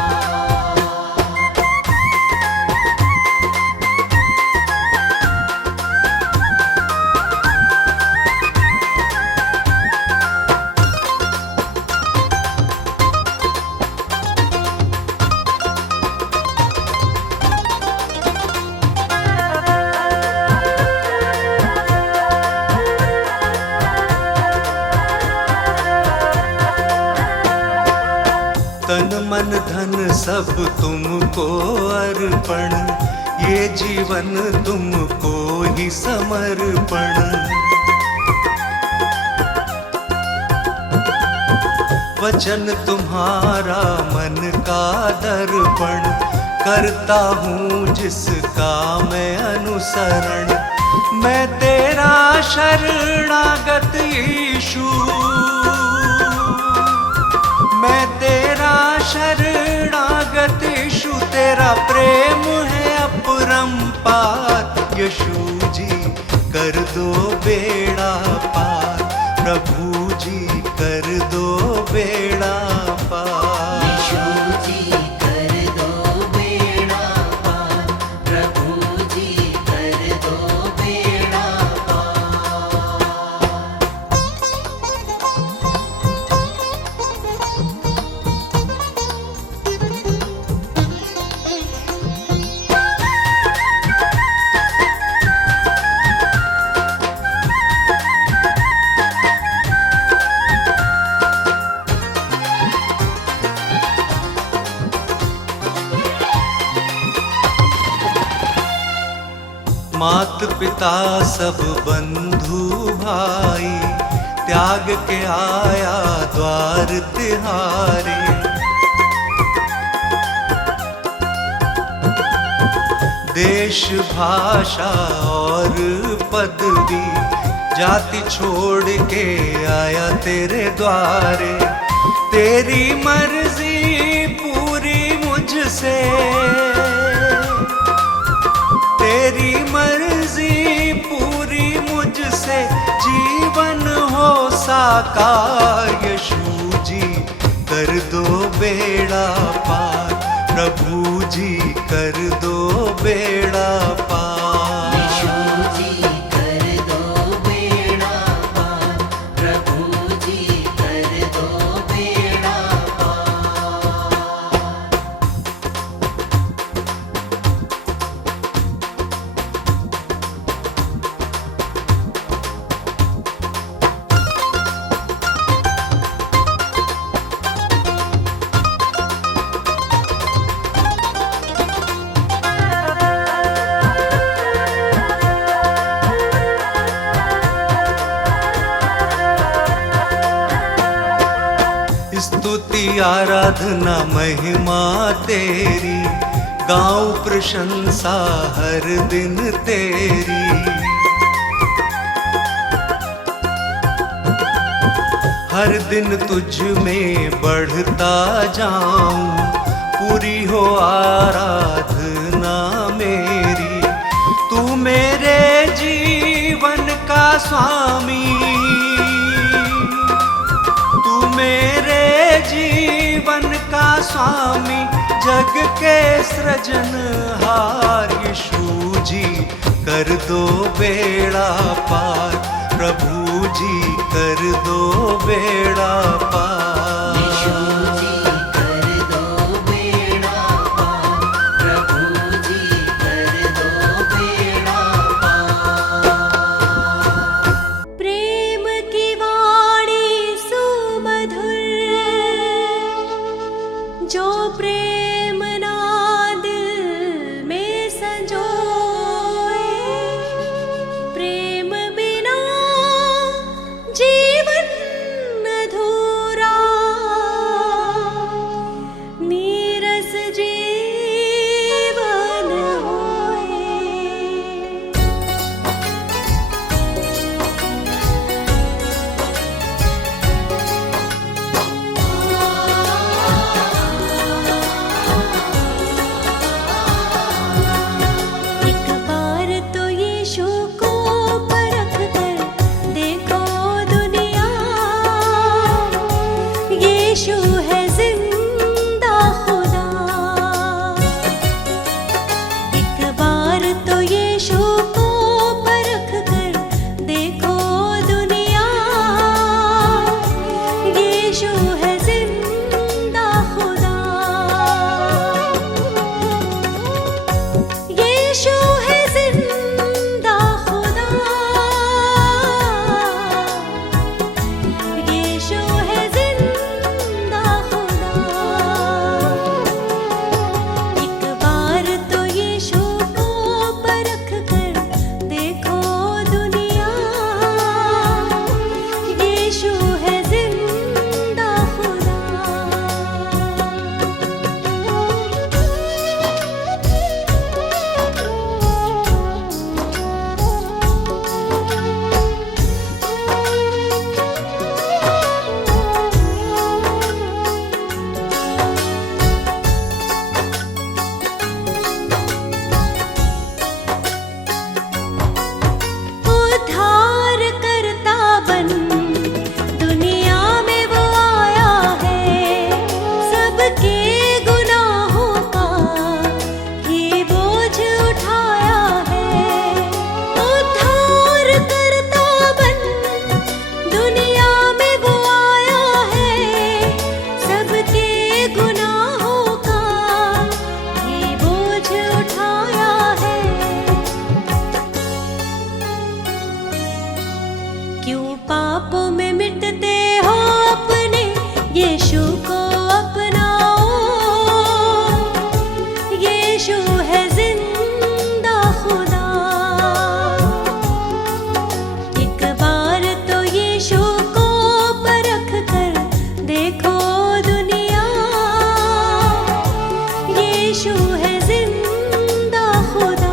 तन मन धन सब तुमको अर्पण, ये जीवन तुमको ही समर्पण। वचन तुम्हारा मन का दर्पण, करता हूँ जिसका मैं अनुसरण। मैं तेरा शरणागत यीशु, मैं तेरा शरणागत यीशु, तेरा प्रेम है अपरंपार। यीशु जी कर दो बेड़ा पार, प्रभु जी कर दो बेड़ा पार। यीशु जी कर दो बेड़ा पार, प्रभु जी कर दो बेड़ा पार। मात पिता सब बंधु भाई, त्याग के आया द्वार तिहारे। देश भाषा और पदवी, जाति छोड़ के आया तेरे द्वारे। तेरी मर्जी पूरी मुझसे, तेरी मर्जी पूरी मुझसे, जीवन हो साकार। यीशु जी कर दो बेड़ा पार, प्रभु जी कर दो बेड़ा पार। यीशु जी कर दो बेड़ा पार, प्रभु जी कर दो बेड़ा पार। स्तुति आराधना महिमा तेरी, गाऊं प्रशंसा हर दिन तेरी। हर दिन तुझ में बढ़ता जाऊं, पूरी हो आराधना मेरी। तू मेरे जीवन का स्वामी, तू मेरे जीवन का स्वामी, जग के सृजनहार। यीशु जी कर दो बेड़ा पार, प्रभु जी कर दो बेड़ा पार। यीशु जी कर दो बेड़ा पार, प्रभु जी कर दो बेड़ा पार। प्रेम की वाणी सुमधुर, जो प्रेम ना दिल में संजोए। प्रेम बिना जीवन अधूरा, नीरस जीवन होए। एक बार तो यीशु को परख कर देखो दुनिया, यीशु है जिंदा खुदा। एक बार तो यीशु को परख कर देखो दुनिया, यीशु है जिंदा खुदा। यीशु है जिंदा खुदा, यीशु है जिंदा खुदा। एक बार तो यीशु को परख कर देखो दुनिया, यीशु है जिंदा खुदा। उद्धार करता बन दुनिया में वो आया है, सबके गुनाहों का ही बोझ उठाया है। उद्धार करता बन दुनिया में वो आया है, सबके गुनाहों का ही बोझ उठाया है। क्यों पापों में मिटते हो अपने, यीशु को अपनाओ। यीशु है जिंदा खुदा। एक बार तो यीशु को परख कर देखो दुनिया, यीशु है जिंदा खुदा।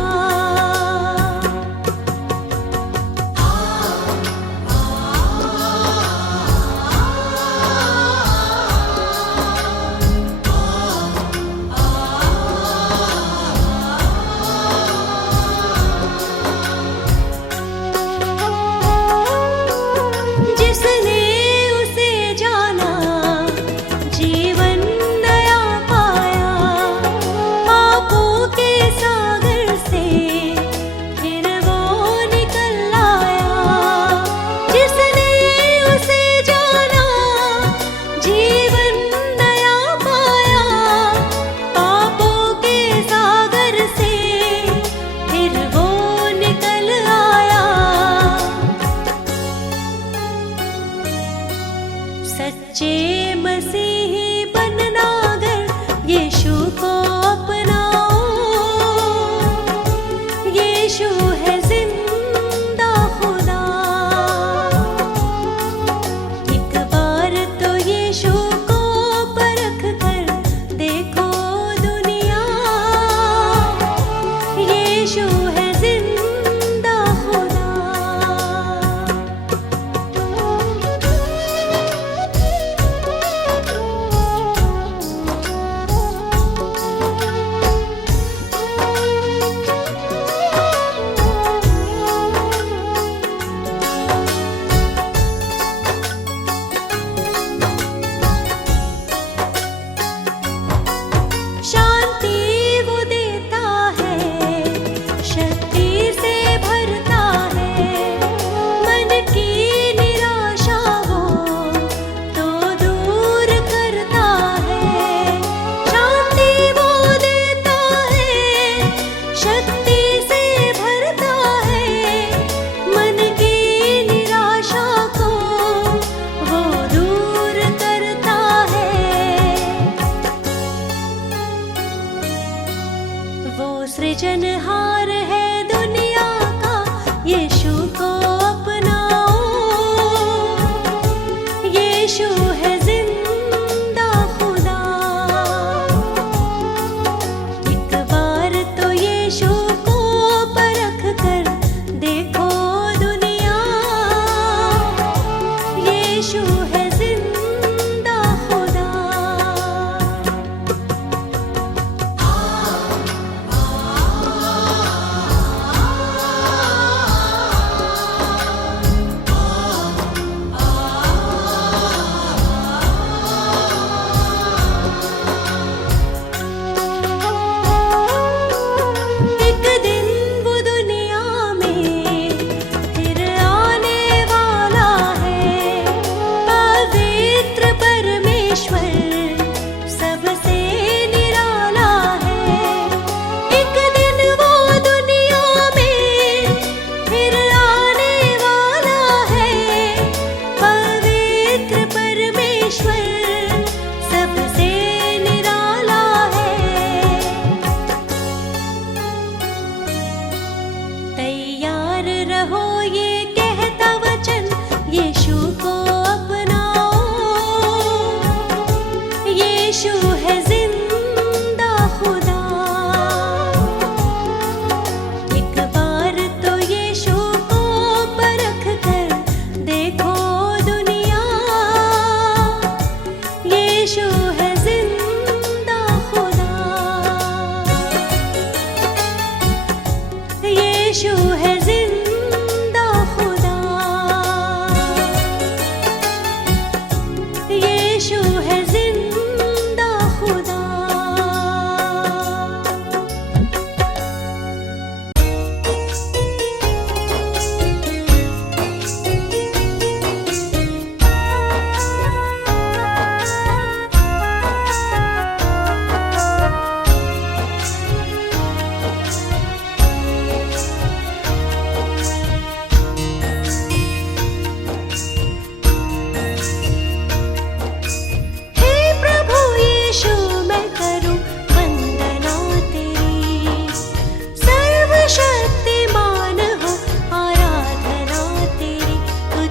जिसने उसे जाना जीवन नया पाया, पापों के सागर से फिर वो निकल आया। जिसने उसे जाना जीवन नया पाया, पापों के सागर से फिर वो निकल आया। सच्चे मसीही बनना अगर यीशु को अपनाओ, यीशु है जिंदा खुदा। एक बार तो यीशु को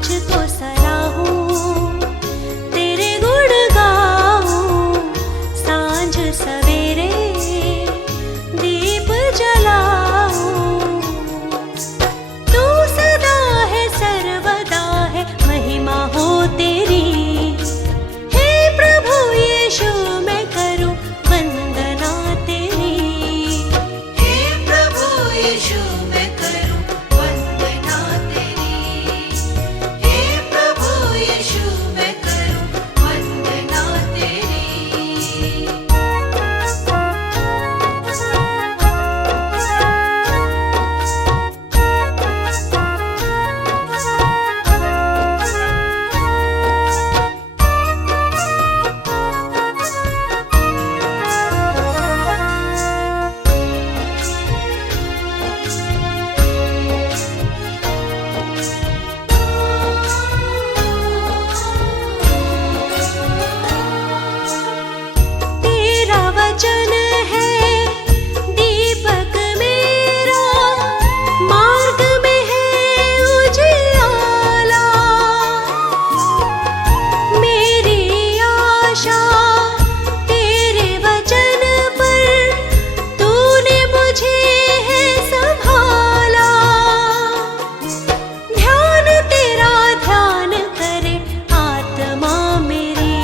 तुझको सराहूं, तेरे गुण गाऊं सांझ सवेरे, दीप जलाऊं। तू सदा है सर्वदा है, महिमा हो तेरी। हे प्रभु यीशु मैं करूं वंदना तेरी। हे प्रभु यीशु मैं करूं वंदना तेरी। हे प्रभु यीशु मैं करूं वंदना तेरी। तेरा वचन है दीपक मेरा, मार्ग में है उजियाला। मेरी आशा तेरे वचन पर, तूने मुझे है संभाला। ध्यान तेरा ध्यान करे आत्मा मेरी।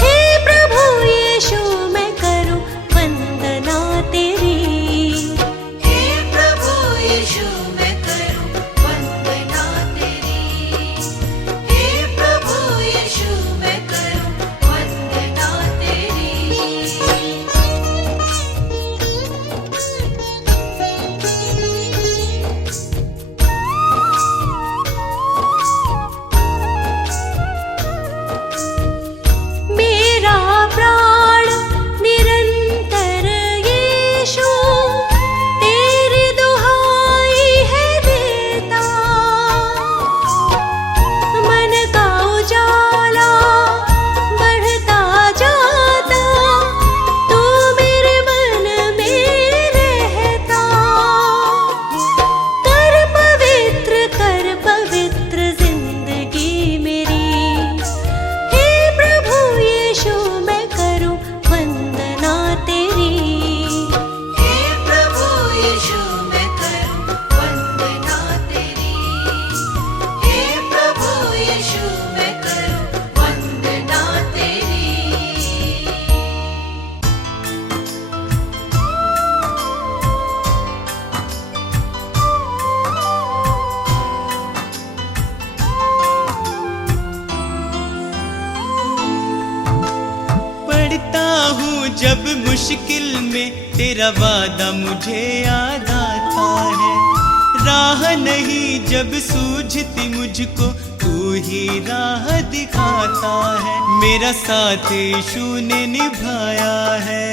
हे प्रभु यीशु मैं करूं वंदना तेरी। हे प्रभु यीशु मैं करूं वंदना तेरी। हे प्रभु यीशु मैं करूं वंदना तेरी। मेरा प्राण निरंतर यीशु तेरी दुहाई है देता। मन का उजाला बढ़ता जाता, तू मेरे मन में रहता। कर पवित्र जिंदगी मेरी। हे प्रभु यीशु मैं करूं वंदना तेरी। हे प्रभु यीशु मैं करूं वंदना तेरी। हे प्रभु यीशु मैं करूं वंदना तेरी। पढ़ता हूँ जब मुश्किल में तेरा वादा मुझे याद आता है। राह नहीं जब सूझती मुझको, तू ही राह दिखाता है। मेरा साथ यीशु ने निभाया है।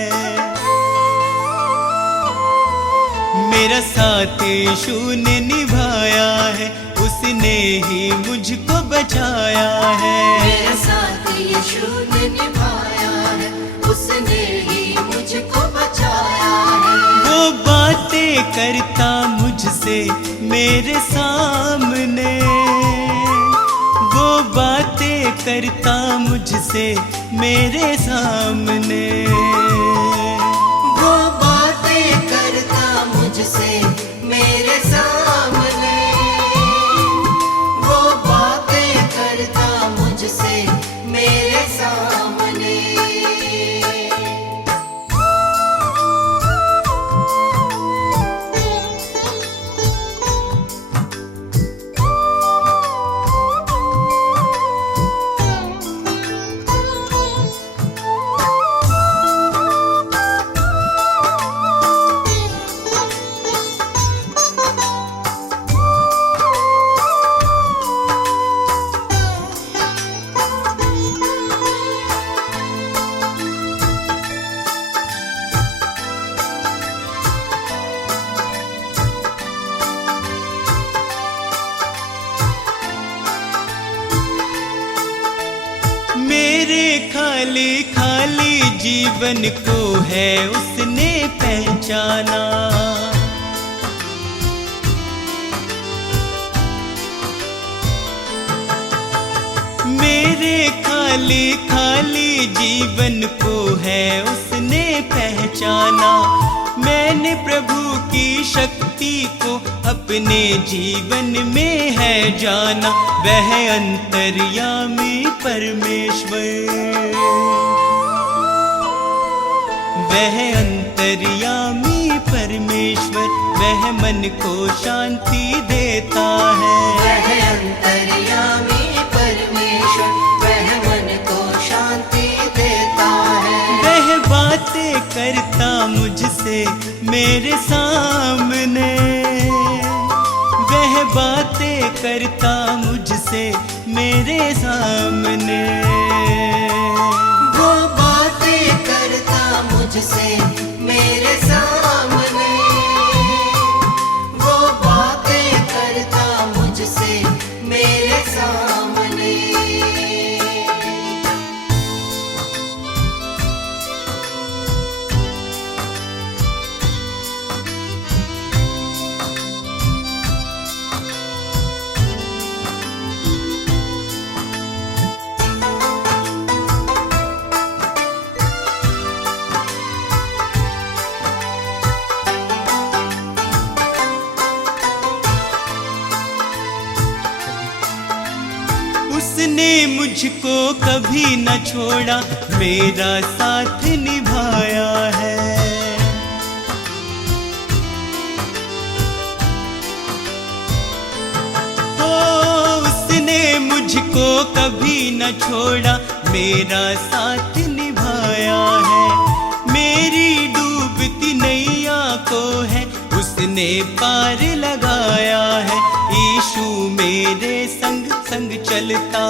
मेरा साथ यीशु ने निभाया है, उसने ही मुझको बचाया है। मेरा साथ यीशु ने निभाया है, उसने ही मुझको बचाया है। वो बातें करता मुझसे मेरे सामने, वो बातें करता मुझसे मेरे सामने। वो बातें करता मुझसे मेरे सामने। वो बातें करता मुझसे मेरे सामने। मेरे खाली खाली जीवन को है उसने पहचाना। मेरे खाली खाली जीवन को है उसने पहचाना। मैंने प्रभु की शक्ति को अपने जीवन में है जाना। वह अंतर्यामी परमेश्वर, वह अंतर्यामी परमेश्वर, वह मन को शांति देता है। वह अंतर्यामी परमेश्वर, वह मन को शांति देता है। वह बातें करता मुझसे मेरे सामने, वह बातें करता मुझसे मेरे सामने। वो बातें करता मुझसे मेरे सामने, वो बातें करता मुझसे मेरे सामने। उसने मुझको कभी न छोड़ा, मेरा साथ निभाया है। ओ, उसने मुझको कभी न छोड़ा, मेरा साथ निभाया है। मेरी डूबती नैया को है उसने पार लगाया है। यीशु मेरे संग संग चलता,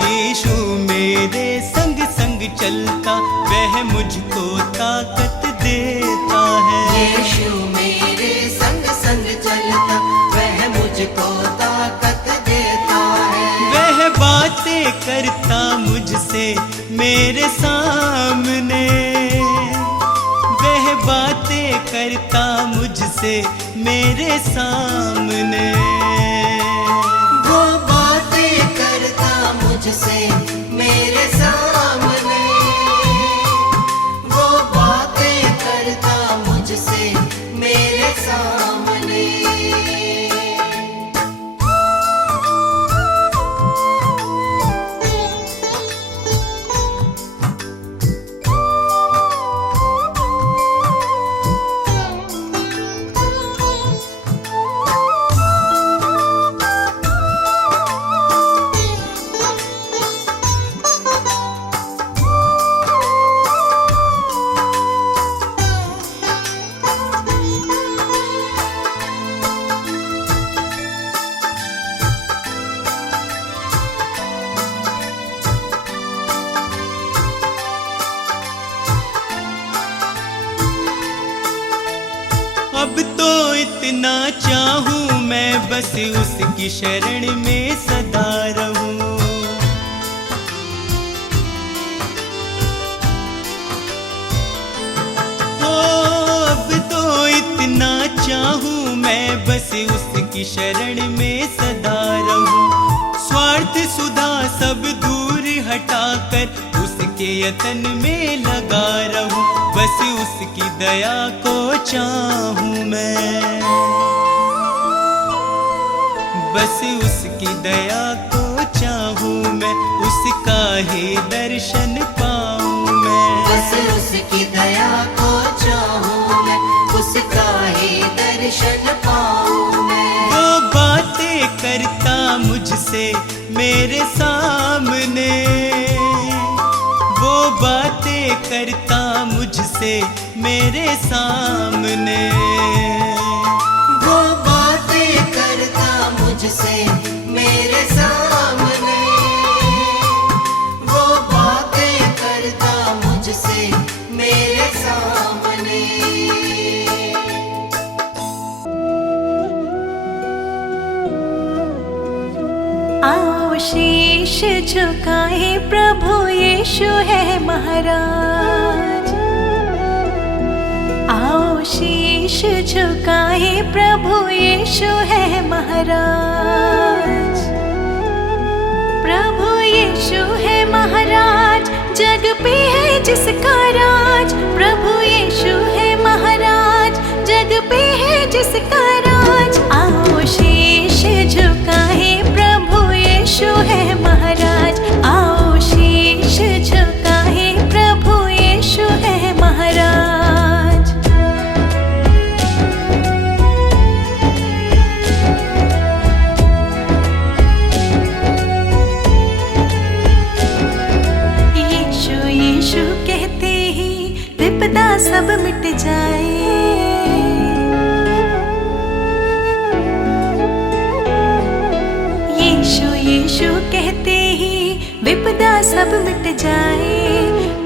यीशु मेरे संग संग चलता, वह मुझको ताकत देता है। यीशु मेरे संग संग चलता, वह मुझको ताकत देता है। वह बातें करता मुझसे मेरे सामने, वह बातें करता मुझसे मेरे सामने। वो बातें करता मुझसे मेरे सामने, वो बातें करता मुझसे मेरे सामने। अब तो इतना चाहूं मैं बस उसकी शरण में सदा रहूं। ओ, अब तो इतना चाहूं मैं बस उसकी शरण में सदा रहूं। स्वार्थ सुधा सब दूर हटाकर उसके यतन में लगा रहूं। बस उसकी दया को चाहूं मैं, बस उसकी दया को चाहूं मैं, उसका ही दर्शन पाऊं मैं। बस उसकी दया को चाहूं मैं, उसका ही दर्शन पाऊं मैं। वो बातें करता मुझसे मेरे सामने, वो बातें करता मुझसे मेरे सामने। वो बातें करता मुझसे मेरे सामने, वो बातें करता मुझसे मेरे सामने। आओ शीश झुकाए, प्रभु यीशु है महाराज। आओ शीश झुकाए, प्रभु यीशु है महाराज। जग पे है जिसका राज, प्रभु यीशु है महाराज, जग पे है जिसका राज। आओ शीश झुकाए, प्रभु यीशु है महाराज, आओ शीश झुकाए, प्रभु यीशु है महाराज। यीशु यीशु कहते ही विपदा सब मिट जाए। यीशु यीशु कहते ही विपदा सब मिट जाए।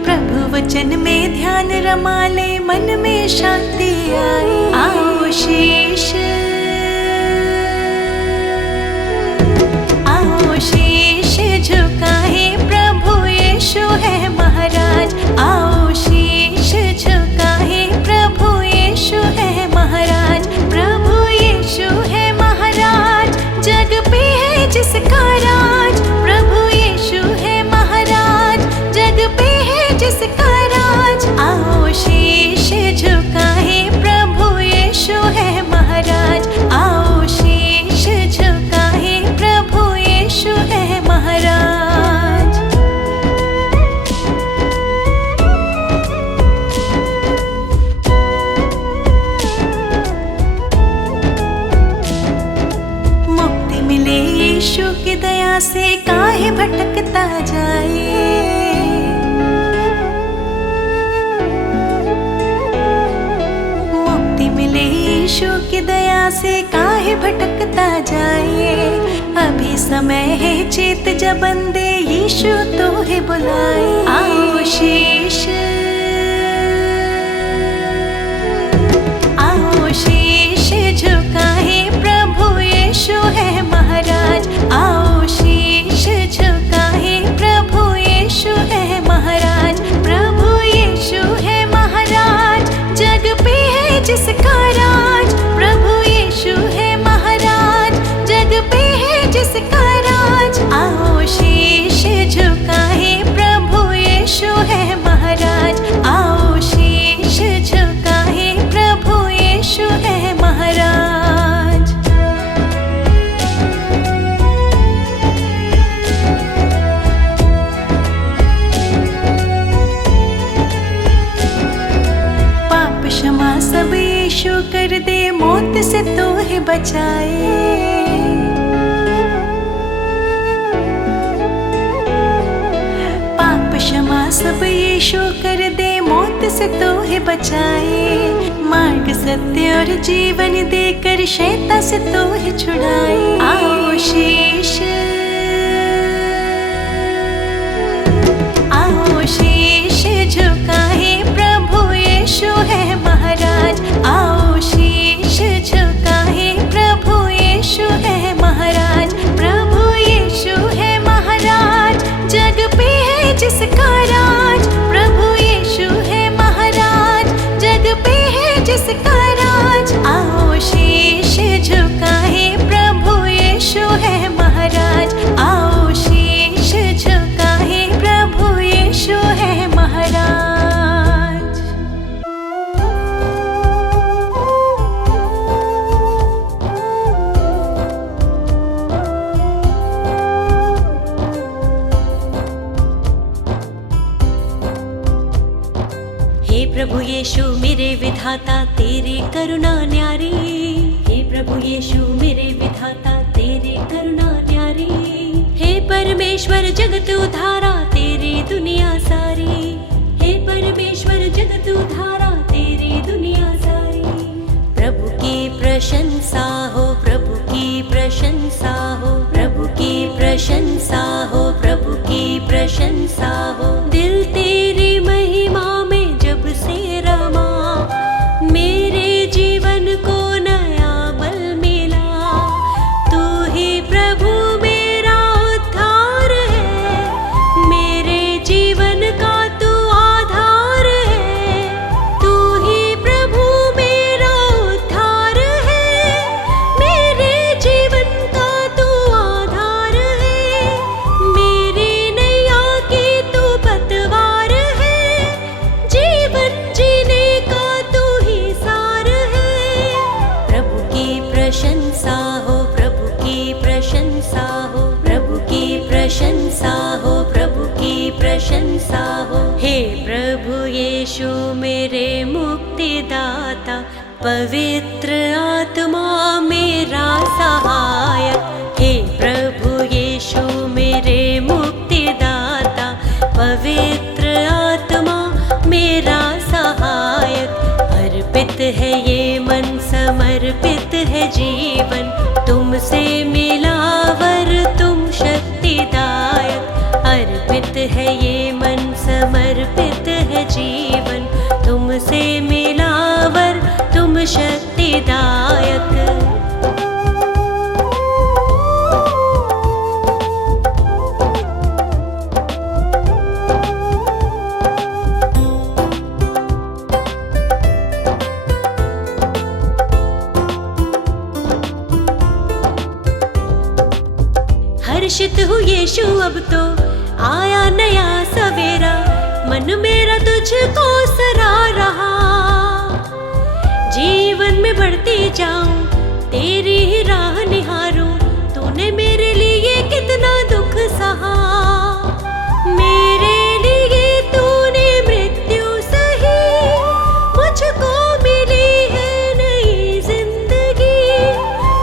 प्रभु वचन में ध्यान रमा ले, मन में शांति आए। आओ शीश, आओ शीश झुकाए, प्रभु यीशु है महाराज, आओ शीश झुकाए, प्रभु यीशु है महाराज। प्रभु यीशु है महाराज, जग पे है जिसका राज, प्रभु यीशु है महाराज, जग पे है जिसका राज। आओ शीश झुकाए, प्रभु यीशु है महाराज, आओ शीश झुकाए, प्रभु यीशु है महाराज। मुक्ति मिले यीशु की दया से, काहे भटकता जाए। मुक्ति मिले यीशु की दया से, काहे भटकता जाए। अभी समय है चेत जब बंदे, यीशु तो है बुलाए। आओ शीश, आओ शीश झुकाए, प्रभु यीशु है महाराज, आओ शीश झुकाए, प्रभु यीशु है महाराज। प्रभु यीशु है महाराज, जग पे है जिसका राज, प्रभु यीशु है महाराज, जग पे है जिसका राज। आओ शीश झुकाए, प्रभु यीशु है महाराज, आओ शीश झुकाए, प्रभु यीशु है महाराज। पाप क्षमा सब यीशु कर दे, मौत से तो है बचाए। पाप क्षमा सब यीशु कर दे, मौत से तो है बचाए। मार्ग सत्य और जीवन देकर शैतान से तो है छुड़ाए। आओ शीश, आओ शीश झुकाए, प्रभु यीशु है महाराज, आओ शीश झुकाए, प्रभु यीशु है महाराज। प्रभु यीशु है महाराज, जग पे है जिसका राज, प्रभु यीशु है महाराज, जग पे है जिसका राज। आओ शीश झुकाए, प्रभु यीशु है महाराज, आओ शीश झुकाए, प्रभु यीशु है महाराज। हे प्रभु यीशु मेरे विधाता, तेरी करुणा न्यारी। हे प्रभु यीशु मेरे विधाता, तेरी करुणा न्यारी। हे परमेश्वर जगत उधारा, तेरी दुनिया सारी। हे परमेश्वर जगत उधारा, तेरी दुनिया सारी। प्रभु की प्रशंसा हो, प्रभु की प्रशंसा हो, प्रभु की प्रशंसा हो, प्रभु की प्रशंसा हो। दिल तेरी महिमा में जब से रमा, मेरे जीवन को नया बल मिला। तू ही प्रभु मेरा उद्धार है, मेरे जीवन का तू आधार है। पवित्र आत्मा मेरा सहायक, हे प्रभु यीशु मेरे मुक्तिदाता। पवित्र आत्मा मेरा सहायक, अर्पित है ये मन, समर्पित है जीवन, तुमसे मिला वर तुम शक्तिदायक। अर्पित है ये मन, समर्पित है जीवन, तुमसे मिला वर तुम शक्तिदायक। हर्षित हूँ यीशु अब तो आया नया सवेरा, मन मेरा तुझको सरा रहा। जीवन में बढ़ती जाऊं, तेरी ही राह निहारूं, तूने मेरे लिए कितना दुख सहा। मेरे लिए तूने मृत्यु सही, मुझको मिली है नई जिंदगी,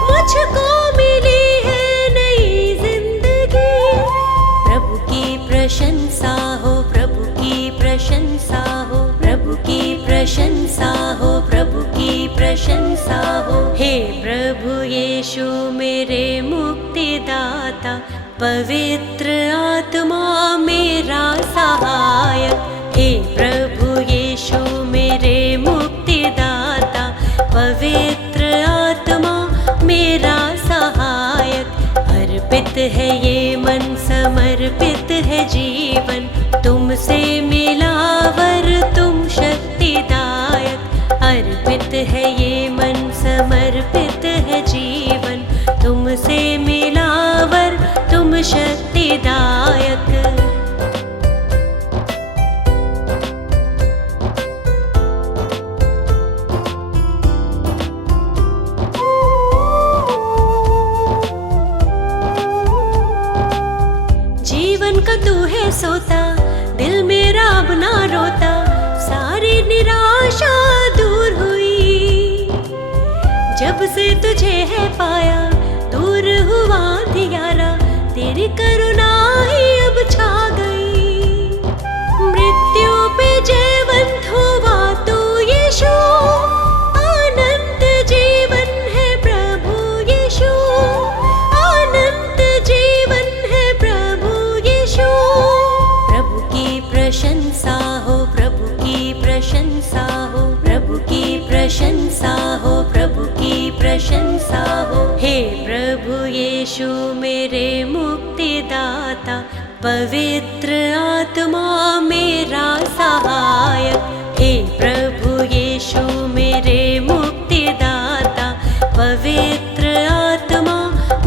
मुझको मिली है नई जिंदगी। प्रभु की प्रशंसा हो, प्रभु की प्रशंसा हो, प्रभु की प्रशंसा हो, प्रभु की प्रशंसा हो। हे प्रभु यीशु मेरे मुक्तिदाता, पवित्र आत्मा मेरा सहायक। हे प्रभु यीशु मेरे मुक्तिदाता, पवित्र आत्मा मेरा सहायक। अर्पित है ये मन, समर्पित है जीवन, तुमसे मिला वर तुम शक्तिदायक। अर्पित है ये मन, समर्पित है जीवन, तुमसे मिला वर तुम शक्तिदायक। जीवन का तू है सोता, दिल मेरा अब ना रोता, सारी निराशा दूर हुई। जब से तुझे है पाया, दूर हुआ अंधियारा, तेरी करुणा ही अब छा गई। मृत्यु पे जयवंत हुआ तू यीशु, अनंत जीवन है प्रभु यीशु, अनंत जीवन है प्रभु यीशु। प्रभु की प्रशंसा हो, प्रभु की प्रशंसा हो, प्रभु की प्रशंसा हो, प्रभु की प्रशंसा हो। हे प्रभु यीशु मेरे मुक्तिदाता, पवित्र आत्मा मेरा सहायक। हे प्रभु यीशु मेरे मुक्तिदाता, पवित्र आत्मा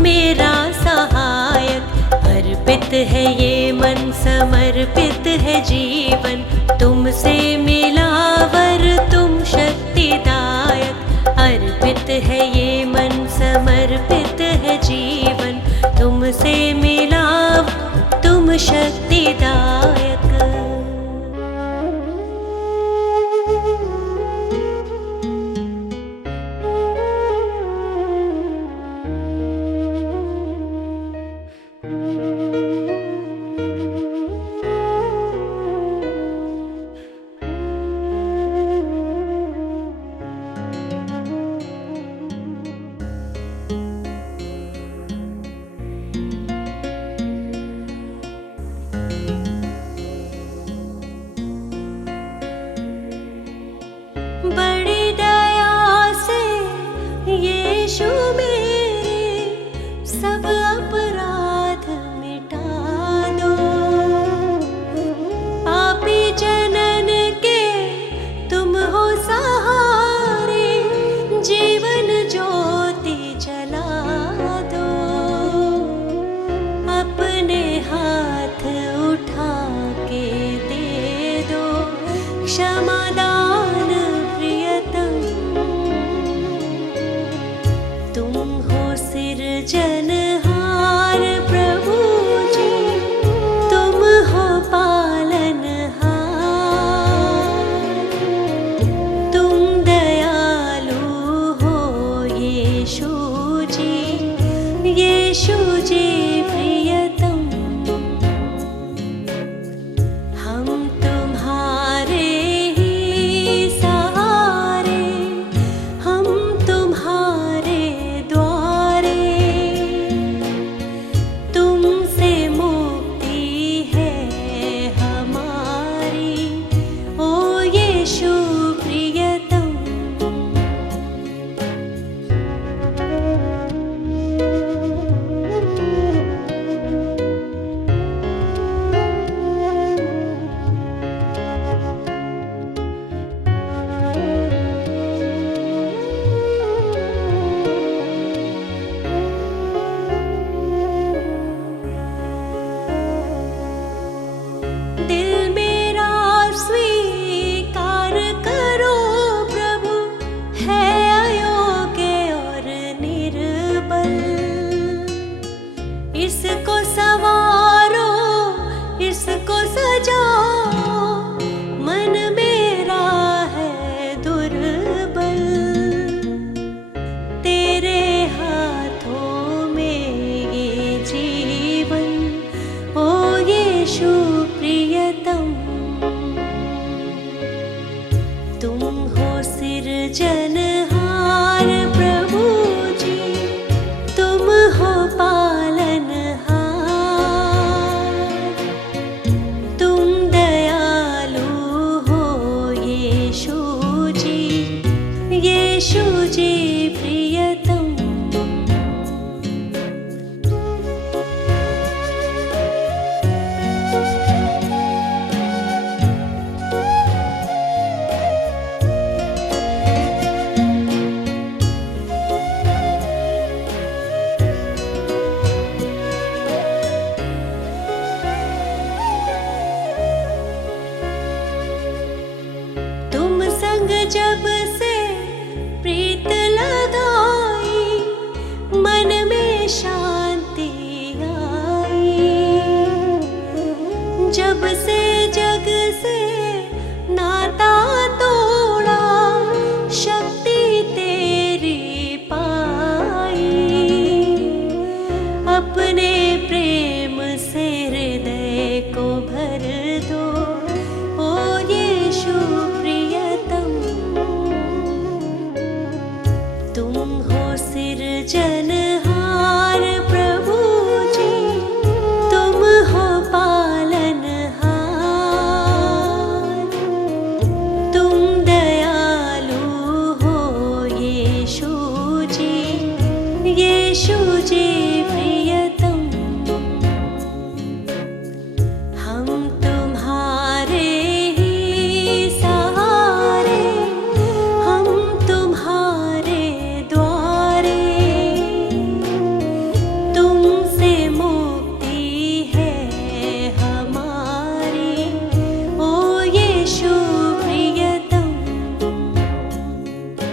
मेरा सहायक। अर्पित है ये मन, समर्पित है जीवन, तुमसे मिला वर तुम शक्तिदायक। अर्पित है ये मन, समर्पित है जीवन, तुमसे मिला तुम शक्तिदायक। बड़ी दया से यीशु मेरे सब अपराध मिटा दो। पापी जनन के तुम हो सहारे, जीवन ज्योति जला दो। अपने हाथ उठा के दे दो क्षमादान प्रियतम। तुम हो सिरजनहार प्रभु जी, तुम हो पालनहार। तुम दयालु तुझे